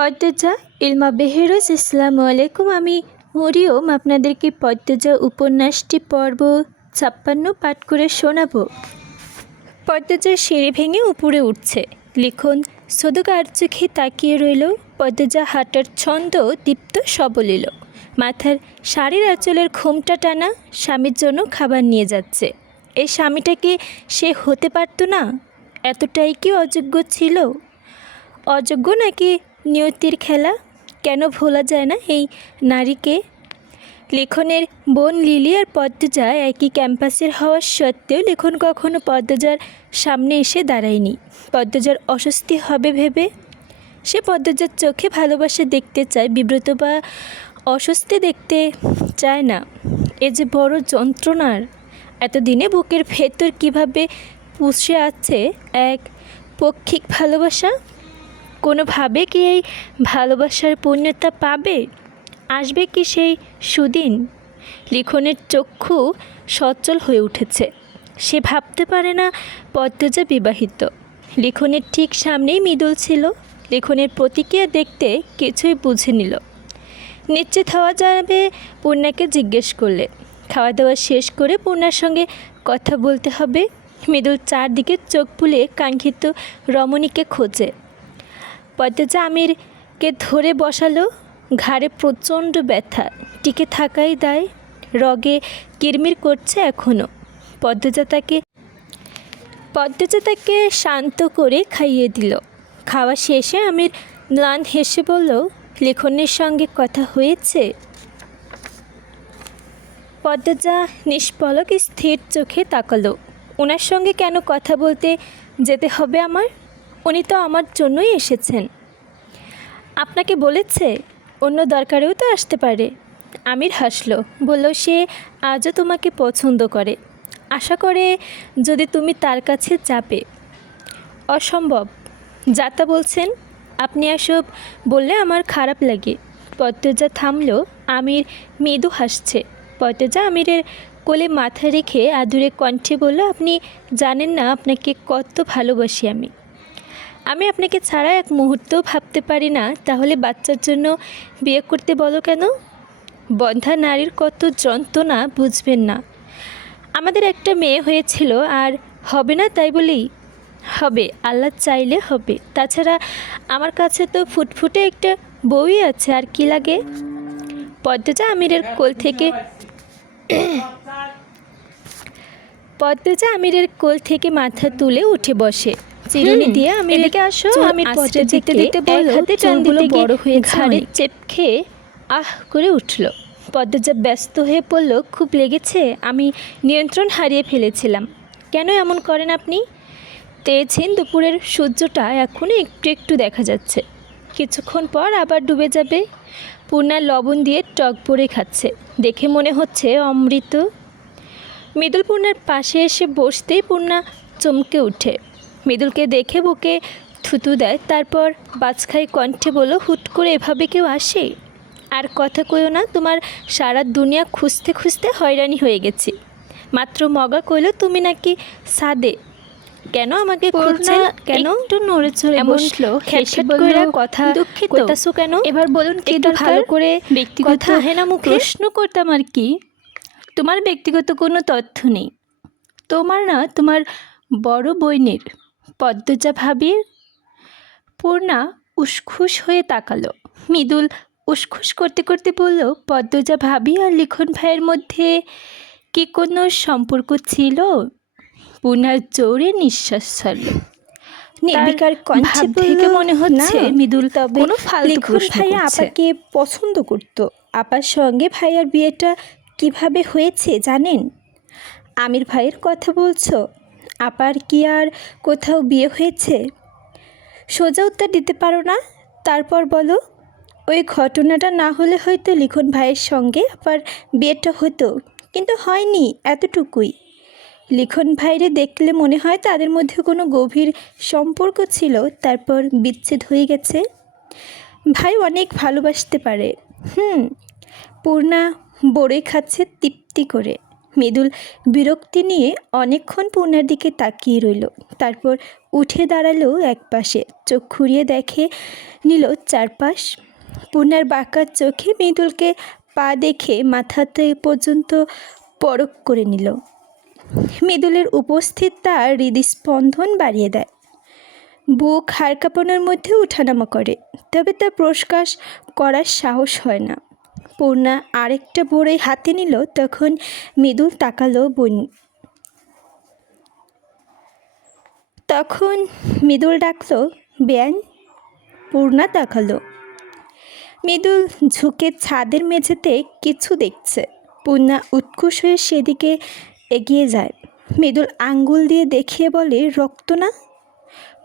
পদ্মজা ইলমা বেহেরোজ আসসালামু আলাইকুম। আমি মরিয়ম আপনাদেরকে পদ্মজা উপন্যাসটি পর্ব 56 পাঠ করে শোনাব। পদ্মজা সিঁড়ি ভেঙে উপরে উঠছে। লিখন সদুক আর চোখে তাকিয়ে রইল। পদ্মজা হাঁটার ছন্দ দীপ্ত সবলিল। মাথার শাড়ির আঁচলের ঘোমটা টানা। স্বামীর জন্য খাবার নিয়ে যাচ্ছে। এই স্বামীটাকে সে হতে পারত না? এতটাই কি অযোগ্য ছিল? অযোগ্য নাকি নিয়তির খেলা? কেন ভোলা যায় না এই নারীকে? লিখনের বোন লিলি আর পদ্মজা একই ক্যাম্পাসের হওয়া সত্ত্বেও লিখন কখনো পদ্মজার সামনে এসে দাঁড়ায়নি। পদ্মজার অস্বস্তি হবে ভেবে সে পদ্মজার চোখে ভালোবাসা দেখতে চায়, বিব্রত বা অস্বস্তি দেখতে চায় না। এ যে বড় যন্ত্রণার। এতদিনে বুকের ভেতর কীভাবে পুষে আছে এক পক্ষিক ভালোবাসা। কোনোভাবে কি এই ভালোবাসার পূর্ণতা পাবে? আসবে কি সেই সুদিন? লিখনের চক্ষু সচল হয়ে উঠেছে। সে ভাবতে পারে না পদ্মজা বিবাহিত। লিখনের ঠিক সামনেই মৃদুল ছিল। লিখনের প্রতিক্রিয়া দেখতে কিছুই বুঝে নিল। নিশ্চিত হওয়া যাবে পূর্ণাকে জিজ্ঞেস করলে। খাওয়া দাওয়া শেষ করে পূর্ণার সঙ্গে কথা বলতে হবে। মৃদুল চারদিকে চোখ বুলিয়ে কাঙ্ক্ষিত রমণীকে খোঁজে। পদ্মজা আমিরকে ধরে বসালো। ঘাড়ে প্রচণ্ড ব্যথা, টিকে থাকাই দায়। রগে কিরমির করছে এখনও। পদ্মজা তাকে শান্ত করে খাইয়ে দিল। খাওয়া শেষে আমির ম্লান হেসে বলল, লিখনের সঙ্গে কথা হয়েছে? পদ্মজা নিষ্পলক স্থির চোখে তাকালো। ওনার সঙ্গে কেন কথা বলতে যেতে হবে আমার? উনি তো আমার জন্যই এসেছেন। আপনাকে বলেছে? অন্য দরকারেও তো আসতে পারে। আমির হাসল, বলল সে আজও তোমাকে পছন্দ করে। আশা করে যদি তুমি তার কাছে যাবে। অসম্ভব। যাতা বলছেন? আপনি এসব বললে আমার খারাপ লাগে। পদ্মজা থামল। আমির মৃদু হাসছে। পদ্মজা আমিরের কোলে মাথা রেখে আদুরে কণ্ঠে বলল, আপনি জানেন না আপনাকে কত ভালোবাসি আমি। আমি আপনাকে ছাড়া এক মুহূর্তও ভাবতে পারি না। তাহলে বাচ্চার জন্য বিয়ে করতে বলো কেন? বন্ধা নারীর কত যন্ত্রণা বুঝবেন না। আমাদের একটা মেয়ে হয়েছিল, আর হবে না তাই বলি? হবে, আল্লাহ চাইলে হবে। তাছাড়া আমার কাছে তো ফুটফুটে একটা বউই আছে, আর কি লাগে? পদ্মজা আমিরের কোল থেকে মাথা তুলে উঠে বসে। চিরুনি দিয়ে আমিরকে আসো। আমির পদ্মা দিতে দিতে বলল, হাতে টান দিতে বড় হয়ে ঘাড়ে চেপ খেয়ে আহ করে উঠল। পদ্মজা ব্যস্ত হয়ে পড়ল, খুব লেগেছে? আমি নিয়ন্ত্রণ হারিয়ে ফেলেছিলাম। কেন এমন করেন আপনি? তেয়েছেন দুপুরের সূর্যটা এখনও একটু একটু দেখা যাচ্ছে, কিছুক্ষণ পর আবার ডুবে যাবে। পূর্ণা লবণ দিয়ে টক পরে খাচ্ছে, দেখে মনে হচ্ছে অমৃত। মৃদুল পূর্ণার পাশে এসে বসতেই পূর্ণা চমকে উঠে। মৃদুলকে দেখে বুকে থুতু দেয়, তারপর বাজখাই কণ্ঠে বলল, হুট করে এভাবে কেউ আসে? আর কথা কইও না, তোমার সারা দুনিয়া খুঁজতে খুঁজতে হয়রানি হয়ে গেছি। মাত্র মগা কইল তুমি নাকি সাদে। কেন আমাকে খুঁজছেন? কেন? একটু নড়ে চড়ে বসলো। খেটখেট করে কথা কইতাছো কেন? এবার বলুন কি ভালো করে ব্যক্তিগত হেনা মুখে প্রশ্ন করতাম আর কি। তোমার ব্যক্তিগত কোনো তথ্য নেই। তোমার না, তোমার বড় বইনের পদ্মজা ভাবির। পূর্ণা উসখুস হয়ে তাকালো। মৃদুল উসখুস করতে করতে বলল, পদ্মজা ভাবি আর লিখন ভাইয়ের মধ্যে কি কোনো সম্পর্ক ছিল? পূর্ণার জোরে নিঃশ্বাস ছাড়ল। নির্বিকার কণ্ঠে থেকে মনে হচ্ছে মৃদুল কোনো ফালতু প্রশ্ন করছে। আপাকে পছন্দ করত। আপার সঙ্গে ভাইয়ার বিয়েটা কিভাবে হয়েছে জানেন? আমির ভাইয়ের কথা বলছো? আপার কি আর কোথাও বিয়ে হয়েছে? সোজা উত্তর দিতে পারো না? তারপর বলো। ওই ঘটনাটা না হলে হয়তো লিখন ভাইয়ের সঙ্গে আপার বিয়েটা হতো, কিন্তু হয়নি, এতটুকুই। লিখন ভাইরে দেখলে মনে হয় তাদের মধ্যে কোনো গভীর সম্পর্ক ছিল, তারপর বিচ্ছেদ হয়ে গেছে। ভাই অনেক ভালোবাসতে পারে। পূর্ণা বড়ই খাচ্ছে তৃপ্তি করে। মৃদুল বিরক্তি নিয়ে অনেকক্ষণ পূর্ণার দিকে তাকিয়ে রইল। তারপর উঠে দাঁড়ালো একপাশে, চোখ ঘুরিয়ে দেখে নিল চারপাশ। পূর্ণার বাঁকা চোখে মৃদুলকে পা দেখে মাথাতে পর্যন্ত পরখ করে নিল। মৃদুলের উপস্থিত তার হৃদস্পন্দন বাড়িয়ে দেয়, বুক হাড় কাঁপানোর মধ্যে উঠানামা করে, তবে তা প্রকাশ করার সাহস হয় না। পূর্ণা আরেকটা বড়ই হাতে নিল, তখন মৃদুল তাকালো তখন মৃদুল ডাকলো, বেআইন। পূর্ণা তাকালো। মৃদুল ঝুঁকে ছাদের মেঝেতে কিছু দেখছে। পূর্ণা উৎকুশ হয়ে সেদিকে এগিয়ে যায়। মৃদুল আঙ্গুল দিয়ে দেখিয়ে বলে, রক্ত না?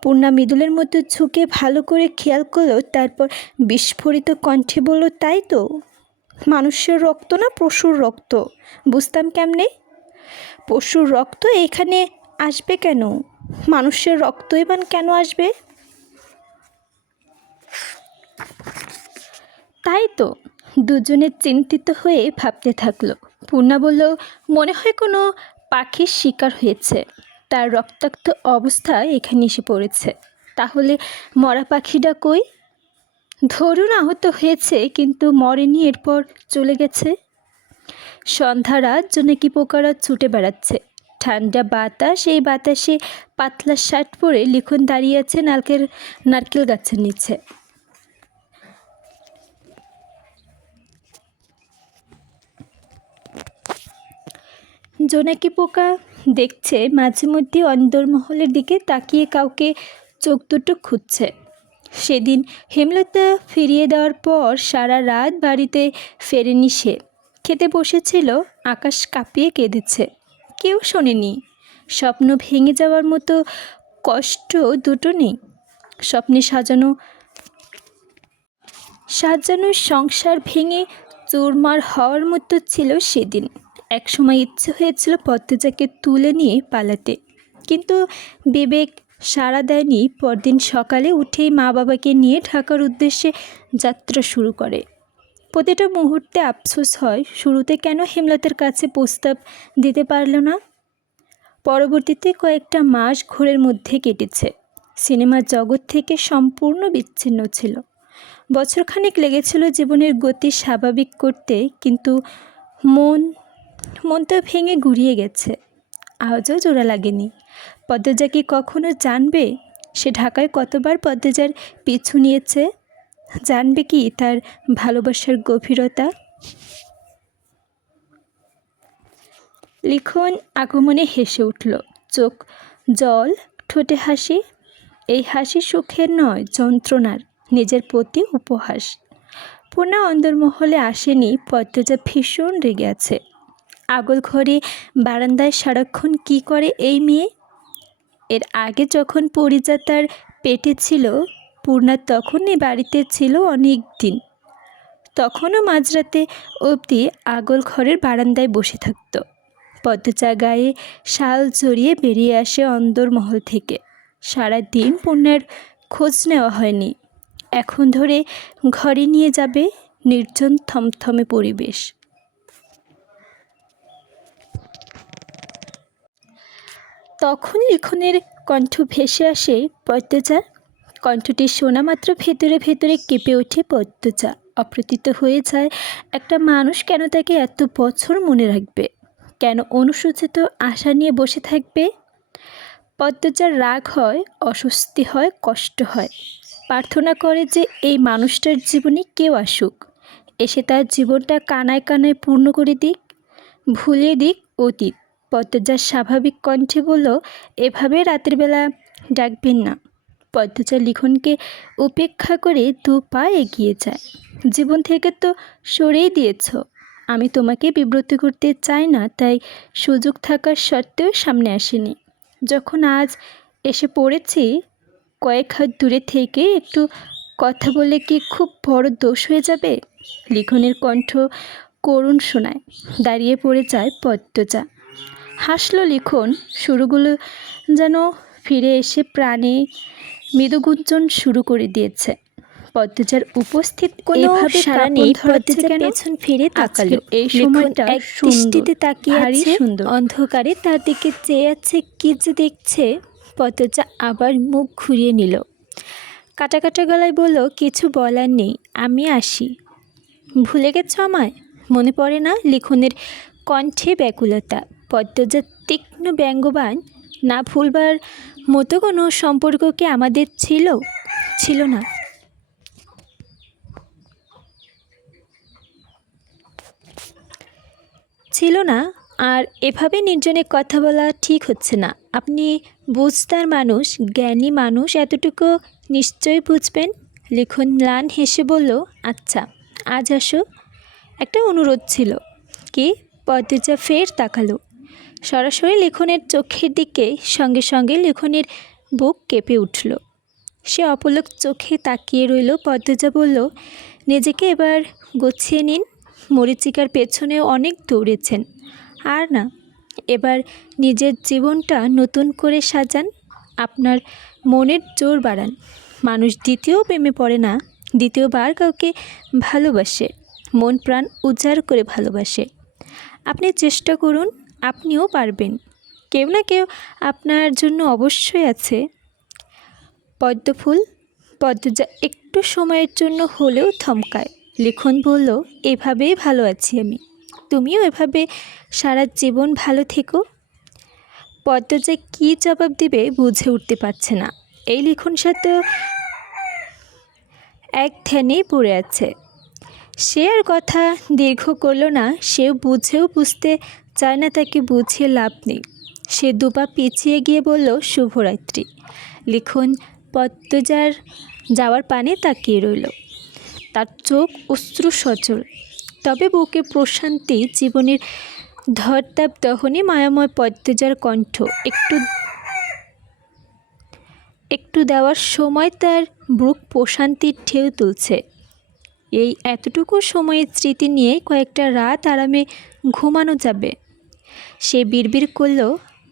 পূর্ণা মৃদুলের মধ্যে ঝুঁকে ভালো করে খেয়াল করলো, তারপর বিস্ফোরিত কণ্ঠে বলল, তাই তো। মানুষের রক্ত না, পশুর রক্ত। বুঝতাম কেমনে? পশুর রক্ত এখানে আসবে কেন? মানুষের রক্তই বা কেন আসবে? তাই তো। দুজনে চিন্তিত হয়ে ভাবতে থাকলো। পূর্ণা বলল, মনে হয় কোনো পাখির শিকার হয়েছে, তার রক্তাক্ত অবস্থায় এখানে এসে পড়েছে। তাহলে মরা পাখিটা কই? ধরুন আহত হয়েছে, কিন্তু মরেনি, এরপর চলে গেছে। সন্ধ্যা রাত জোনাকি পোকারা ছুটে বেড়াচ্ছে। ঠান্ডা বাতাস, এই বাতাসে পাতলা শার্ট পরে লিখন দাঁড়িয়ে আছে নারকেল গাছের নিচে। জোনাকি পোকা দেখছে, মাঝে মধ্যে অন্দরমহলের দিকে তাকিয়ে কাউকে চোখ দুটো খুঁজছে। সেদিন হেমলতা ফিরিয়ে দেওয়ার পর সারা রাত বাড়িতে ফেরেনি সে। খেতে বসেছিল, আকাশ কাঁপিয়ে কেঁদেছে। কেউ শোনেনি। স্বপ্ন ভেঙে যাওয়ার মতো কষ্ট দুটো নেই। স্বপ্নে সাজানো সংসার ভেঙে চুরমার হওয়ার মতো ছিল সেদিন। একসময় ইচ্ছে হয়েছিল পদ্মজাকে তুলে নিয়ে পালাতে, কিন্তু বিবেক সাড়া দেয়নি। পরদিন সকালে উঠেই মা বাবাকে নিয়ে ঢাকার উদ্দেশ্যে যাত্রা শুরু করে। প্রতিটা মুহূর্তে আফসোস হয়, শুরুতে কেন হেমলতার কাছে প্রস্তাব দিতে পারল না। পরবর্তীতে কয়েকটা মাস ঘোরের মধ্যে কেটেছে। সিনেমার জগৎ থেকে সম্পূর্ণ বিচ্ছিন্ন ছিল। বছরখানেক লেগেছিল জীবনের গতি স্বাভাবিক করতে, কিন্তু মন তো ভেঙে গুড়িয়ে গেছে। আজও জোড়া লাগেনি। পদ্মজা কি কখনো জানবে সে ঢাকায় কতবার পদ্মজার পিছু নিয়েছে? জানবে কি তার ভালোবাসার গভীরতা? লিখন আগমনে হেসে উঠল, চোখ জল, ঠোঁটে হাসি। এই হাসি সুখের নয়, যন্ত্রণার, নিজের প্রতি উপহাস। পূর্ণা অন্দরমহলে আসেনি। পদ্মজা ভীষণ রেগে আছে। আগল ঘরে বারান্দায় সারাক্ষণ কি করে এই মেয়ে? এর আগে যখন পরিজা তার পেটে ছিল, পূর্ণা তখনই বাড়িতে ছিল অনেক দিন। তখনও মাঝরাতে অবধি আগল ঘরের বারান্দায় বসে থাকত। পদ্মজা গায়ে শাল জড়িয়ে বেরিয়ে আসে অন্দরমহল থেকে। সারাদিন পূর্ণার খোঁজ নেওয়া হয়নি। এখন ধরে ঘরে নিয়ে যাবে। নির্জন থমথমে পরিবেশ। তখন লিখনের কণ্ঠ ভেসে আসে, পদ্মজা। কণ্ঠটি শোনা মাত্র ভেতরে ভেতরে কেঁপে ওঠে পদ্মজা। অপ্রতিত হয়ে যায়, একটা মানুষ কেন তাকে এত বছর মনে রাখবে? কেন অনুসূচিত আশা নিয়ে বসে থাকবে? পদ্মজার রাগ হয়, অস্বস্তি হয়, কষ্ট হয়। প্রার্থনা করে যে এই মানুষটার জীবনে কেউ আসুক, এসে তার জীবনটা কানায় কানায় পূর্ণ করে দিক, ভুলিয়ে দিক অতীত। পদ্মজার স্বাভাবিক কণ্ঠে বলল, এভাবে রাতের বেলা ডাকবেন না। পদ্মজা লিখনকে উপেক্ষা করে 2 পা এগিয়ে যায়। জীবন থেকে তো সরেই দিয়েছ। আমি তোমাকে বিব্রত করতে চাই না, তাই সুযোগ থাকার সত্ত্বেও সামনে আসেনি। যখন আজ এসে পড়েছি, কয়েক হাত দূরে থেকে একটু কথা বলে কি খুব বড় দোষ হয়ে যাবে? লিখনের কণ্ঠ করুণ শোনায়। দাঁড়িয়ে পড়ে যায় পদ্মজা। হাসল লিখন। সুরগুলো যেন ফিরে এসে প্রাণে মৃদুগুঞ্জন শুরু করে দিয়েছে। পদ্মজার উপস্থিত এভাবে সারা নেই। পদ্মজা পেছন ফিরে তাকালো। এই সময়টা এক দৃষ্টিতে তাকিয়ে আছে অন্ধকারে তার দিকে চেয়ে আছে। কি যে দেখছে। পদ্মজা আবার মুখ ঘুরিয়ে নিল। কাটা কাটা গলায় বলল, কিছু বলার নেই, আমি আসি। ভুলে গেছো আমায়? মনে পড়ে না? লিখনের কণ্ঠে ব্যাকুলতা। পদ্মজা তীক্ষ্ণ ব্যঙ্গবান। না ভুলবার মতো কোনো সম্পর্ক কি আমাদের ছিল না? ছিল না। আর এভাবে নির্জনে কথা বলা ঠিক হচ্ছে না। আপনি বুঝদার মানুষ, জ্ঞানী মানুষ, এতটুকু নিশ্চয়ই বুঝবেন। লিখন ম্লান হেসে বলল, আচ্ছা আজ আসো। একটা অনুরোধ ছিল। কি? পদ্মজা ফের তাকালো সরাসরি লিখনের চোখের দিকে। সঙ্গে সঙ্গে লিখনের বুক কেঁপে উঠল। সে অপলক চোখে তাকিয়ে রইল। পদ্মজা বলল, নিজেকে এবার গুছিয়ে নিন। মরীচিকার পেছনে অনেক দৌড়েছেন, আর না, এবার নিজের জীবনটা নতুন করে সাজান। আপনার মনের জোর বাড়ান। মানুষ দ্বিতীয় প্রেমে পড়ে না, দ্বিতীয়বার কাউকে ভালোবাসে, মন প্রাণ উজাড় করে ভালোবাসে। আপনি চেষ্টা করুন, আপনিও পারবেন। কেউ না কেউ আপনার জন্য অবশ্যই আছে। পদ্মফুল। পদ্মজা একটু সময়ের জন্য হলেও থমকায়। লিখন বলল, এভাবেই ভালো আছি আমি। তুমিও এভাবে সারা জীবন ভালো থেকো। পদ্মজা কী জবাব দিবে বুঝে উঠতে পারছে না। এই লিখন সাথে এক ধ্যানেই পড়ে আছে। সে আর কথা দীর্ঘ করল না। সেও বুঝতে চায় না, তাকে বুঝিয়ে লাভ নেই। সে দুপা পিছিয়ে গিয়ে বলল, শুভরাত্রি। লিখন পদ্মজার যাওয়ার পানে তাকিয়ে রইল। তার চোখ অশ্রু সজল, তবে বুকে প্রশান্তি। জীবনের ধরতাপ দহনে মায়াময় পদ্মজার কণ্ঠ একটু দেওয়ার সময় তার বুক প্রশান্তির ঢেউ তুলছে। এই এতটুকু সময়ের স্মৃতি নিয়ে কয়েকটা রাত আরামে ঘুমানো যাবে। সে বিড়বিড় করল,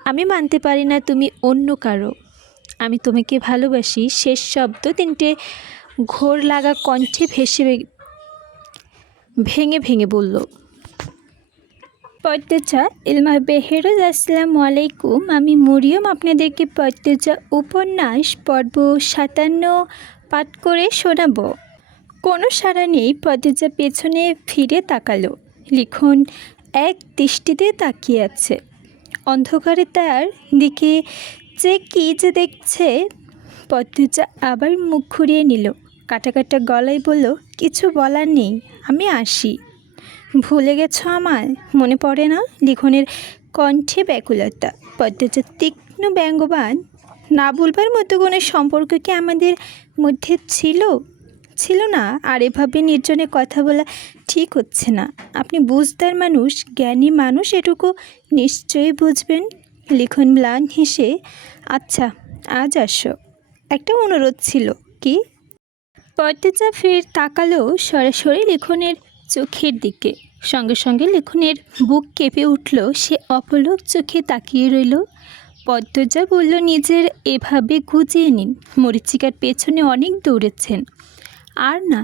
আমি মানতে পারি না তুমি অন্য কারো। আমি তোমাকে ভালোবাসি। শেষ শব্দ তিনটে ঘোর লাগা কণ্ঠে ভেঙে ভেঙে বলল। পদ্মজা ইলমা বেহেরোজ, আসসালামু আলাইকুম। আমি মরিয়ম আপনাদেরকে পদ্মজা উপন্যাস পর্ব 57 পাঠ করে শোনাব। কোনো সাড়া নেই। পদ্মজা পেছনে ফিরে তাকালো। লিখন এক দৃষ্টিতে তাকিয়ে আছে। অন্ধকারে তার দিকে যে কী যে দেখছে। পদ্মজা আবার মুখ ঘুরিয়ে নিল। কাটা কাটা গলায় বলল, কিছু বলার নেই, আমি আসি। ভুলে গেছো আমায়? মনে পড়ে না? লিখনের কণ্ঠে ব্যাকুলতা। পদ্মজা তীক্ষ্ণ ব্যঙ্গবান। না ভুলবার মতো কোনো সম্পর্ক কি আমাদের মধ্যে ছিল না? আর এভাবে নির্জনে কথা বলা ঠিক হচ্ছে না। আপনি বুঝদার মানুষ, জ্ঞানী মানুষ, এটুকু নিশ্চয়ই বুঝবেন। লিখন ম্লান হেসে, আচ্ছা আজ আসো। একটা অনুরোধ ছিল। কি? পদ্মজা ফের তাকালো সরাসরি লিখনের চোখের দিকে। সঙ্গে সঙ্গে লিখনের বুক কেঁপে উঠল। সে অপলক চোখে তাকিয়ে রইল। পদ্মজা বলল, নিজের এভাবে গুজিয়ে নিন। মরীচিকার পেছনে অনেক দৌড়েছেন, আর না,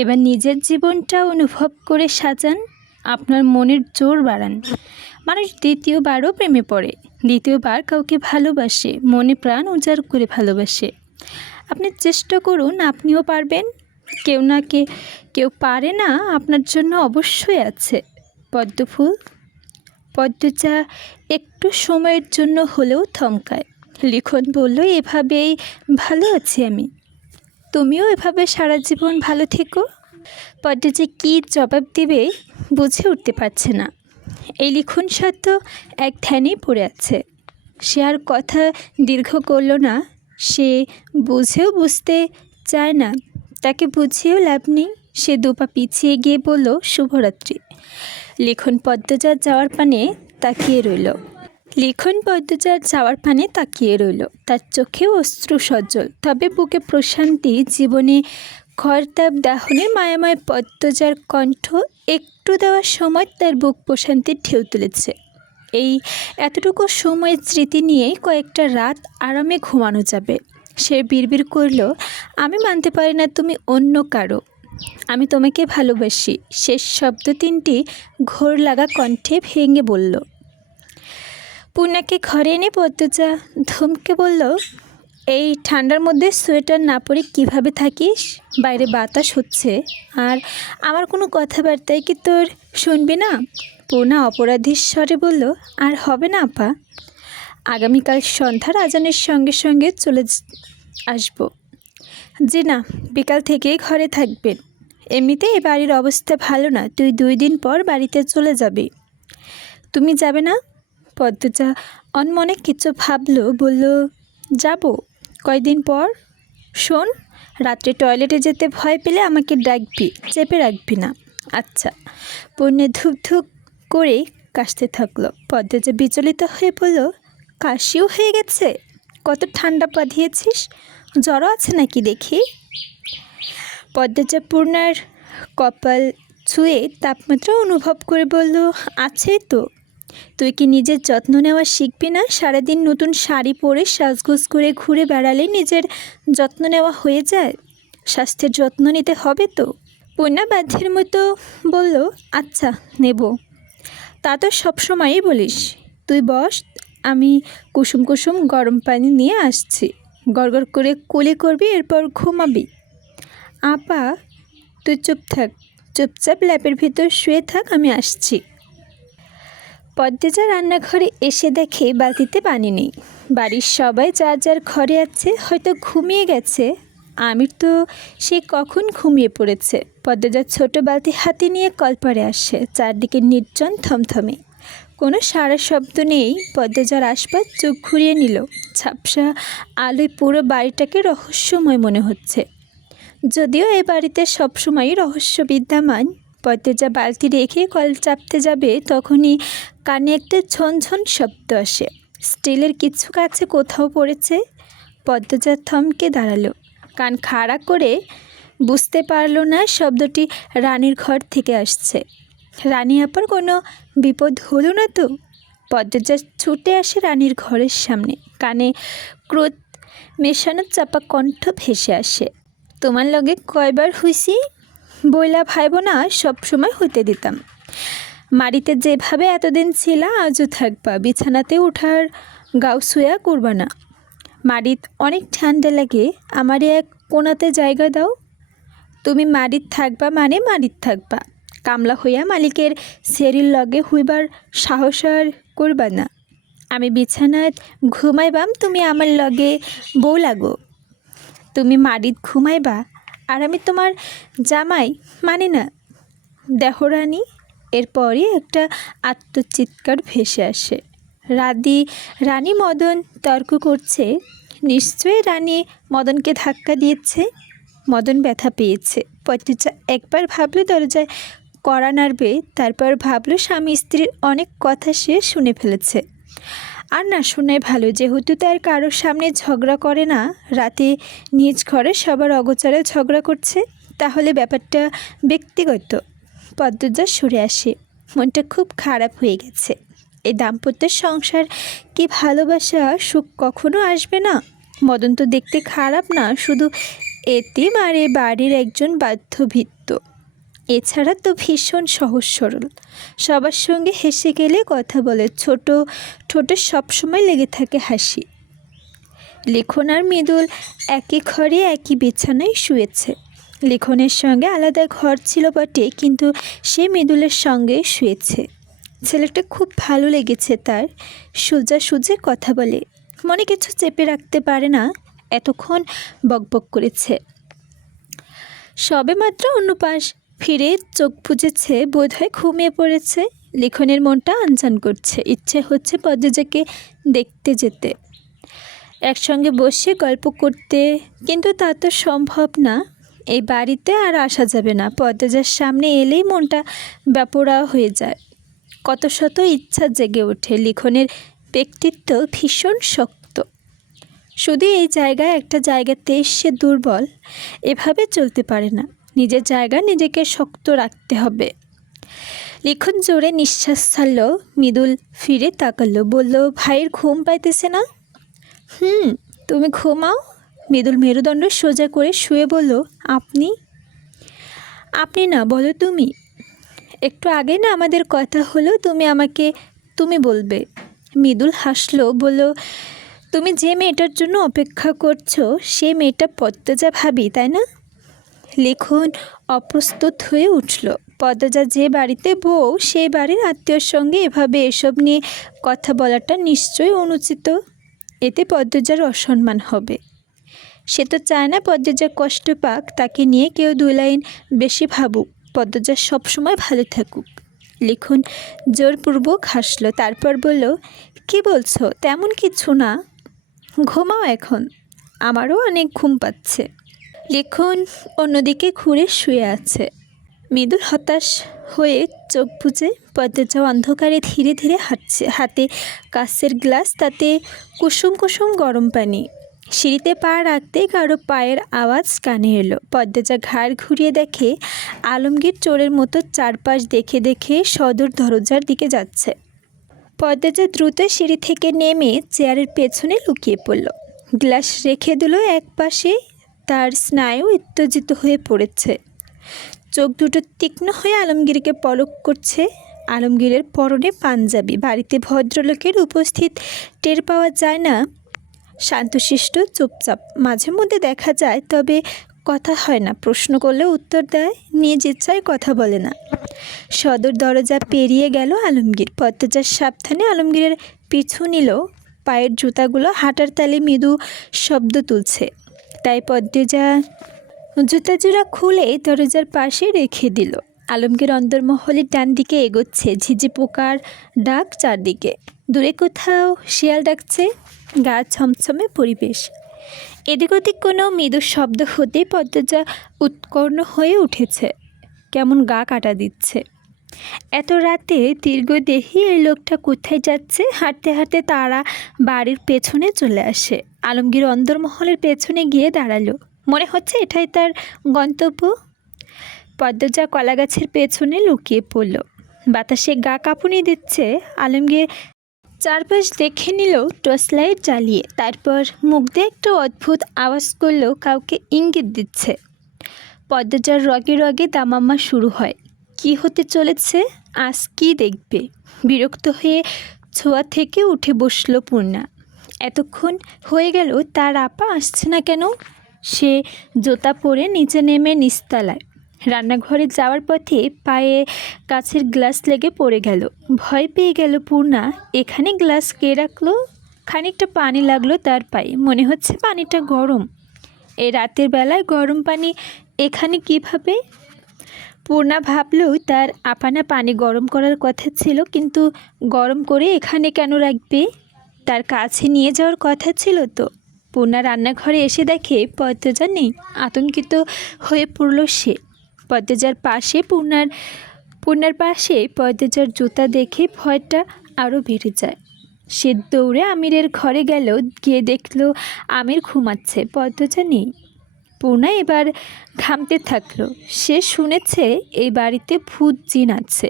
এবার নিজের জীবনটা অনুভব করে সাজান। আপনার মনের জোর বাড়ান। মানুষ দ্বিতীয়বারও প্রেমে পড়ে, দ্বিতীয়বার কাউকে ভালোবাসে, মনে প্রাণ উজাড় করে ভালোবাসে। আপনি চেষ্টা করুন, আপনিও পারবেন। কেউ পারে না, আপনার জন্য অবশ্যই আছে। পদ্মফুল। পদ্মজা একটু সময়ের জন্য হলেও থমকায়। লিখন বলল, এভাবেই ভালো আছি আমি। তুমিও এভাবে সারা জীবন ভালো থেকো। পদ্মজা কী জবাব দেবে বুঝে উঠতে পারছে না। এই লিখন সত্য এক ধ্যানেই পড়ে আছে। সে আর কথা দীর্ঘ করল না। সে বুঝতে চায় না, তাকে বুঝিয়েও লাভ নেই। সে দুপা পিছিয়ে গিয়ে বলল, শুভরাত্রি। লিখন পদ্মজার যাওয়ার পানে তাকিয়ে রইল। তার চোখেও অশ্রু সজল, তবে বুকে প্রশান্তি। জীবনে খরতাপ দাহনে মায়াময় পদ্মজার কণ্ঠ একটু দেওয়ার সময় তার বুক প্রশান্তির ঢেউ তুলেছে। এই এতটুকু সময়ের স্মৃতি নিয়ে কয়েকটা রাত আরামে ঘুমানো যাবে। সে বিড়বিড় করল, আমি মানতে পারি না তুমি অন্য কারো, আমি তোমাকে ভালোবাসি। শেষ শব্দ তিনটি ঘোর লাগা কণ্ঠে ভেঙে বলল। পূর্ণাকে ঘরে এনে পদ্মজা ধমকে বলল, এই ঠান্ডার মধ্যে সোয়েটার না পরে কিভাবে থাকিস? বাইরে বাতাস হচ্ছে, আর আমার কোনো কথাবার্তায় কি তোর শুনবি না? পূর্ণা অপরাধীর স্বরে বলল, আর হবে না আপা, আগামীকাল সন্ধ্যার আজানের সঙ্গে সঙ্গে চলে আসবো। জি না, বিকাল থেকেই ঘরে থাকবেন। এমনিতে এ বাড়ির অবস্থা ভালো না, তুই 2 দিন পর বাড়িতে চলে যাবি। তুমি যাবে না? পদ্মজা অনমনে কিছু ভাবলো, বলল, যাব কয়দিন পর। শোন, রাত্রে টয়লেটে যেতে ভয় পেলে আমাকে ডাকবি, চেপে রাখবি না। আচ্ছা। পূর্ণে ধুপ ধুপ করে কাশতে থাকলো। পদ্মজা বিচলিত হয়ে বলল, কাশিও হয়ে গেছে? কত ঠান্ডা বাঁধিয়েছিস, জ্বর আছে নাকি দেখি? পদ্মজা পূর্ণার কপাল ছুঁয়ে তাপমাত্রা অনুভব করে বলল, আছে তো। তুই কি নিজের যত্ন নেওয়া শিখবি না? সারাদিন নতুন শাড়ি পরে সাজগোজ করে ঘুরে বেড়ালে নিজের যত্ন নেওয়া হয়ে যায়। স্বাস্থ্যের যত্ন নিতে হবে তো। পূর্ণা বাধ্যের মতো বলল, আচ্ছা নেব। তা তো সবসময়ই বলিস। তুই বস, আমি কুসুম কুসুম গরম পানি নিয়ে আসছি। গড়গড় করে কুলি করবি, এরপর ঘুমাবি। আপা তুই চুপ থাক, চুপচাপ ল্যাপের ভিতর শুয়ে থাক, আমি আসছি। পদ্মজা রান্নাঘরে এসে দেখে বালতিতে পানি নেই। বাড়ির সবাই যার যার ঘরে আছে, হয়তো ঘুমিয়ে গেছে। আমির তো সে কখন ঘুমিয়ে পড়েছে। পদ্মজার ছোট বালতি হাতে নিয়ে কলপারে আসে। চারদিকে নির্জন থমথমে, কোনো সারা শব্দ নেই। পদ্মজার আশপাশ চোখ ঘুরিয়ে নিল। ঝাপসা আলোয় পুরো বাড়িটাকে রহস্যময় মনে হচ্ছে, যদিও এই বাড়িতে সবসময়ই রহস্য বিদ্যমান। পদ্মজা বালতি রেখে কল চাপতে যাবে, তখনই কানে একটা ঝনঝন শব্দ আসে। স্টিলের কিছু কাছে কোথাও পড়েছে। পদ্মজা থমকে দাঁড়ালো, কান খাড়া করে। বুঝতে পারল না শব্দটি রানীর ঘর থেকে আসছে। রানী আপার কোনো বিপদ হলো না তো? পদ্মজা ছুটে আসে রানীর ঘরের সামনে। কানে ক্রোধ মেশানো চাপা কণ্ঠ ভেসে আসে, তোমার লগে কয়বার হইছি বইলা ভাইব না, সবসময় হইতে দিতাম। মাড়িতে যেভাবে এতদিন ছিলা আজও থাকবা, বিছানাতে উঠার গাও শুয়া করবা না। মাড়িত অনেক ঠান্ডা লাগে, আমারে এক কোনাতে জায়গা দাও। তুমি মাড়িত থাকবা মানে মাড়িত থাকবা, কামলা হইয়া মালিকের সেরির লগে হইবার সাহস আর করবা না। আমি বিছানায় ঘুমাইবাম, তুমি আমার লগে বউ লাগো। তুমি মাড়িত ঘুমাইবা আর আমি তোমার জামাই, মানে না। দেহরানী। এরপরই একটা আত্মচিৎকার ভেসে আসে। রানী মদন তর্ক করছে। নিশ্চয়ই রানী মদনকে ধাক্কা দিয়েছে। মদন ব্যথা পেয়েছে। পদ্মজা একবার ভাবলো দরজায় কড়া নাড়বে, তারপর ভাবলো স্বামী স্ত্রীর অনেক কথা সে শুনে ফেলেছে। আর না শোনাই ভালো, যেহেতু তার কারোর সামনে ঝগড়া করে না, রাতে নিজ ঘরে সবার অগোচরে ঝগড়া করছে, তাহলে ব্যাপারটা ব্যক্তিগত। পদ্মজা সরে আসে, মনটা খুব খারাপ হয়ে গেছে। এই দাম্পত্য সংসার কি ভালোবাসা সুখ কখনো আসবে না? মদন তো দেখতে খারাপ না, শুধু এতিম আর এ বাড়ির একজন বাধ্যভিত্ত। এছাড়া তো ভীষণ সহজ সরল, সবার সঙ্গে হেসে গেলে কথা বলে, ছোট ঠোঁটে সবসময় লেগে থাকে হাসি। লিখন আর মৃদুল একই ঘরে একই বিছানায় শুয়েছে। লিখনের সঙ্গে আলাদা ঘর ছিল বটে, কিন্তু সে মৃদুলের সঙ্গে শুয়েছে। ছেলেটা খুব ভালো লেগেছে তার, সোজাসুজি কথা বলে, মনে কিছু চেপে রাখতে পারে না। এতক্ষণ বকবক করেছে, সবে মাত্র অন্য পাশ ফিরে চোখ বুজেছে, বোধহয় ঘুমিয়ে পড়েছে। লিখনের মনটা আনচান করছে, ইচ্ছে হচ্ছে পদ্মজাকে দেখতে যেতে, একসঙ্গে বসে গল্প করতে, কিন্তু তা তো সম্ভব না। এই বাড়িতে আর আসা যাবে না। পদ্মজার সামনে এলেই মনটা ব্যাপরা হয়ে যায়, কত শত ইচ্ছা জেগে ওঠে। লিখনের ব্যক্তিত্ব ভীষণ শক্ত, শুধু এই জায়গায় একটা জায়গাতে সে দুর্বল। এভাবে চলতে পারে না, নিজের জায়গা নিজেকে শক্ত রাখতে হবে। লিখন জোরে নিঃশ্বাস ছাড়ল। মৃদুল ফিরে তাকালো, বলল, ভাইয়ের ঘুম পাইতেছে না? তুমি ঘুমাও। মৃদুল মেরুদণ্ড সোজা করে শুয়ে বলল, আপনি? আপনি না, বলো তুমি। একটু আগে না আমাদের কথা হলো, তুমি আমাকে তুমি বলবে। মৃদুল হাসলো, বলল, তুমি যে মেয়েটার জন্য অপেক্ষা করছো সে মেয়েটা পদ্মজা ভাবি, তাই না? লিখন অপ্রস্তুত হয়ে উঠল। পদ্মজা যে বাড়িতে বউ, সেই বাড়ির আত্মীয়র সঙ্গে এভাবে এসব নিয়ে কথা বলাটা নিশ্চয়ই অনুচিত। এতে পদ্মজার অসম্মান হবে। সে তো চায় না পদ্মজা কষ্ট পাক, তাকে নিয়ে কেউ 2 লাইন বেশি ভাবুক। পদ্মজা সবসময় ভালো থাকুক। লিখন জোরপূর্বক হাসল, তারপর বলল, কি বলছো? তেমন কিছু না, ঘুমাও এখন, আমারও অনেক ঘুম পাচ্ছে। লিখন অন্যদিকে ঘুরে শুয়ে আছে। মৃদুল হতাশ হয়ে চোখ বুজে। পদ্মজা অন্ধকারে ধীরে ধীরে হাঁটছে, হাতে কাঁচের গ্লাস, তাতে কুসুম কুসুম গরম পানি। সিঁড়িতে পা রাখতে কারো পায়ের আওয়াজ কানে এলো। পদ্মজা ঘাড় ঘুরিয়ে দেখে আলমগীর চোরের মতো চারপাশ দেখে দেখে সদর দরজার দিকে যাচ্ছে। পদ্মজা দ্রুত সিঁড়ি থেকে নেমে চেয়ারের পেছনে লুকিয়ে পড়ল। গ্লাস রেখে দিল এক পাশে। তার স্নায়ু উত্তেজিত হয়ে পড়েছে। চোখ দুটো তীক্ষ্ণ হয়ে আলমগীরকে পলক করছে। আলমগীরের পরনে পাঞ্জাবি। বাড়িতে ভদ্রলোকের উপস্থিত টের পাওয়া যায় না। শান্তশিষ্ট, চুপচাপ, মাঝে মধ্যে দেখা যায়, তবে কথা হয় না। প্রশ্ন করলে উত্তর দেয়, নিজ ইচ্ছায় কথা বলে না। সদর দরজা পেরিয়ে গেল আলমগীর। পদ্মজা সাবধানে আলমগীরের পিছু নিল। পায়ের জুতাগুলো হাঁটার তালে মৃদু শব্দ তুলছে, তাই পদ্মজা জুতা জোড়া খুলে দরজার পাশে রেখে দিল। আলমগীর অন্দরমহলের ডান দিকে এগোচ্ছে। ঝিঝি পোকার ডাক চারদিকে। দূরে কোথাও শিয়াল ডাকছে। গা ছমছমে পরিবেশ। এদিক ওদিক কোনো মৃদু শব্দ হতেই পদ্মজা উৎকর্ণ হয়ে উঠেছে। কেমন গা কাটা দিচ্ছে। এত রাতে দীর্ঘদেহী এই লোকটা কোথায় যাচ্ছে? হাঁটতে হাঁটতে তারা বাড়ির পেছনে চলে আসে। আলমগীর অন্দরমহলের পেছনে গিয়ে দাঁড়ালো। মনে হচ্ছে এটাই তার গন্তব্য। পদ্মজা কলাগাছের পেছনে লুকিয়ে পড়ল। বাতাসে গা কাঁপুনি দিচ্ছে। আলমগীর চারপাশ দেখে নিল টর্চ লাইট জ্বালিয়ে। তারপর মুখ দিয়ে একটা অদ্ভুত আওয়াজ করলো, কাউকে ইঙ্গিত দিচ্ছে। পদ্মজার রগে রগে দামাম্মা শুরু হয়। কি হতে চলেছে? আজ কি দেখবে? বিরক্ত হয়ে ছোঁয়া থেকে উঠে বসল পূর্ণা। এতক্ষণ হয়ে গেল, তার আপা আসছে না কেন? সে জুতা পরে নিচে নেমে নিচতলায়। রান্নাঘরে যাওয়ার পথে পায়ে কাছের গ্লাস লেগে পড়ে গেল। ভয় পেয়ে গেল পূর্ণা। এখানে গ্লাস কে রাখলো? খানিকটা পানি লাগলো তার পায়ে। মনে হচ্ছে পানিটা গরম। এই রাতের বেলায় গরম পানি এখানে কিভাবে? পূর্ণা ভাবলেও তার আপানা পানি গরম করার কথা ছিল, কিন্তু গরম করে এখানে কেন রাখবে? তার কাছে নিয়ে যাওয়ার কথা ছিল তো। পূর্ণা রান্নাঘরে এসে দেখে পদ্মজা নেই। আতঙ্কিত হয়ে পড়ল সে। পদ্মজার পাশে পূর্ণার পাশে পদ্মজার জুতা দেখে ভয়টা আরও বেড়ে যায়। সে দৌড়ে আমিরের ঘরে গেল। গিয়ে দেখল আমির ঘুমাচ্ছে, পদ্মজা নেই। পূর্ণা এবার ঘামতে থাকলো। সে শুনেছে এই বাড়িতে ভূত জিন আছে।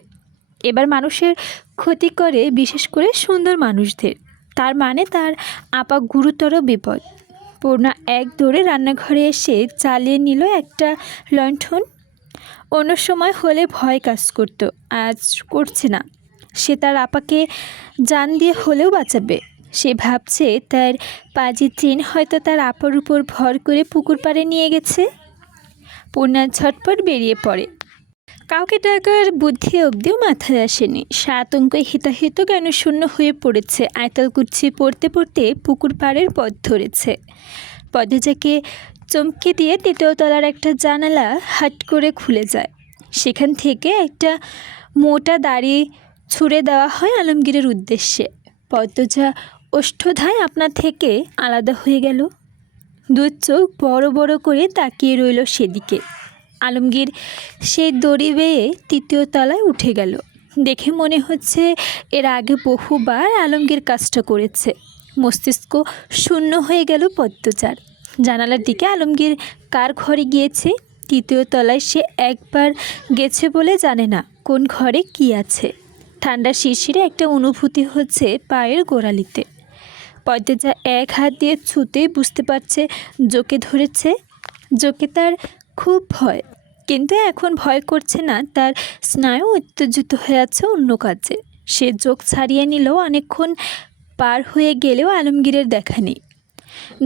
এবার মানুষের ক্ষতি করে, বিশেষ করে সুন্দর মানুষদের। তার মানে তার আপা গুরুতর বিপদ। পূর্ণা এক দৌড়ে রান্নাঘরে এসে জ্বালিয়ে নিল একটা লণ্ঠন। অন্য সময় হলে ভয় কাজ করত, আজ করছে না। সে তার আপাকে জান দিয়ে হলেও বাঁচাবে। সে ভাবছে তার পাজি ট্রেন হয়তো তার আপার উপর ভর করে পুকুর পাড়ে নিয়ে গেছে। পূর্ণা ঝটপট বেরিয়ে পড়ে। কাউকে ডাকার বুদ্ধি অবধিও মাথায় আসেনি। সে আতঙ্কে হিতাহিত জ্ঞান শূন্য হয়ে পড়েছে। আয়তাল কুচ্ছি পড়তে পড়তে পুকুর পাড়ের পথ ধরেছে। পদ্মজাকে চমকে দিয়ে 3য় তলার একটা জানালা হাট করে খুলে যায়। সেখান থেকে একটা মোটা দাড়ি ছুঁড়ে দেওয়া হয় আলমগীরের উদ্দেশ্যে। পদ্মজা ওষ্ঠধায় আপনা থেকে আলাদা হয়ে গেল। 2 চোখ বড় বড় করে তাকিয়ে রইল সেদিকে। আলমগীর সেই দড়ি বেয়ে 3য় তলায় উঠে গেল। দেখে মনে হচ্ছে এর আগে বহুবার আলমগীর কাজটা করেছে। মস্তিষ্ক শূন্য হয়ে গেল পদ্মজার। জানালার দিকে আলমগীর কার ঘরে গিয়েছে? 3য় তলায় সে একবার গেছে বলে জানে না কোন ঘরে কি আছে। ঠান্ডা শিরশিরে একটা অনুভূতি হচ্ছে পায়ের গোড়ালিতে। পদ্মজা এক হাত দিয়ে ছুঁতেই বুঝতে পারছে জোকে ধরেছে। জোকে তার খুব ভয়, কিন্তু এখন ভয় করছে না, তার স্নায়ু উত্তেজিত হয়ে আছে অন্য কাজে। সে জোক ছাড়িয়ে নিলেও অনেকক্ষণ পার হয়ে গেলেও আলমগীরের দেখা নেই।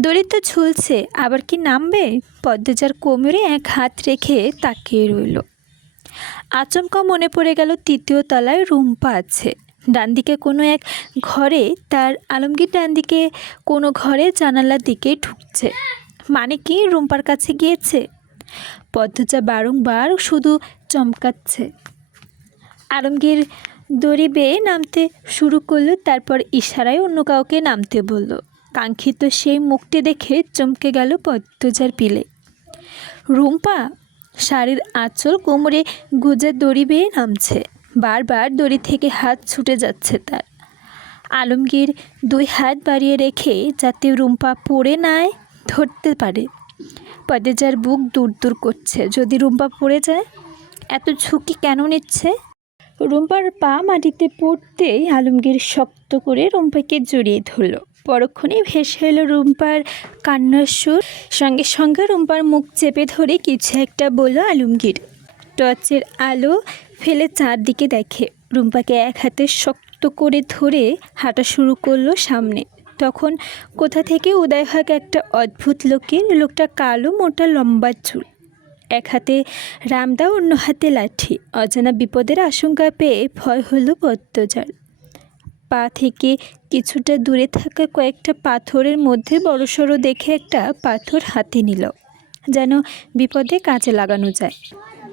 দড়ি তো ঝুলছে, আবার কি নামবে? পদ্মজার কোমরে এক হাত রেখে তাকিয়ে রইল। আচমকা মনে পড়ে গেল ৩য় তলায় রুম্পা আছে। ডান দিকে কোনো এক ঘরে, তার আলমগীর ডান দিকে কোনো ঘরে জানালার দিকে ঢুকছে। মানে কি রুম্পার কাছে গিয়েছে? পদ্মজা বারংবার শুধু চমকাচ্ছে। আলমগীর দড়ি বেয়ে নামতে শুরু করলো, তারপর ইশারায় অন্য কাউকে নামতে বলল। কাঙ্ক্ষিত সেই মুখটি দেখে চমকে গেল পদ্মজার পিলে। রুম্পা শাড়ির আঁচল কোমরে গুজে দড়ি বেয়ে নামছে। বারবার দড়ি থেকে হাত ছুটে যাচ্ছে তার। আলমগীর 2 হাত বাড়িয়ে রেখে যাতে রুম্পা পড়ে নাই ধরতে পারে। পদ্মজার বুক দূর দূর করছে, যদি রুম্পা পড়ে যায়। এত ঝুঁকি কেন নিচ্ছে? রুম্পার পা মাটিতে পড়তেই আলমগীর শক্ত করে রুম্পাকে জড়িয়ে ধরল। পরক্ষণেই ভেসে এলো রুম্পার কান্নার সুর। সঙ্গে সঙ্গে রুম্পার মুখ চেপে ধরে কিছু একটা বলল আলমগীর। টর্চের আলো ফেলে চারদিকে দেখে। রুম্পাকে এক হাতে শক্ত করে ধরে হাঁটা শুরু করলো সামনে। তখন কোথা থেকে উদয় হয় একটা অদ্ভুত লোকটা কালো, মোটা, লম্বা চুল। এক হাতে রামদা, অন্য হাতে লাঠি। অজানা বিপদের আশঙ্কা পেয়ে ভয় হলো পদ্মজার। পা থেকে কিছুটা দূরে থাকা কয়েকটা পাথরের মধ্যে বড়সড় দেখে একটা পাথর হাতে নিল, যেন বিপদে কাজে লাগানো যায়।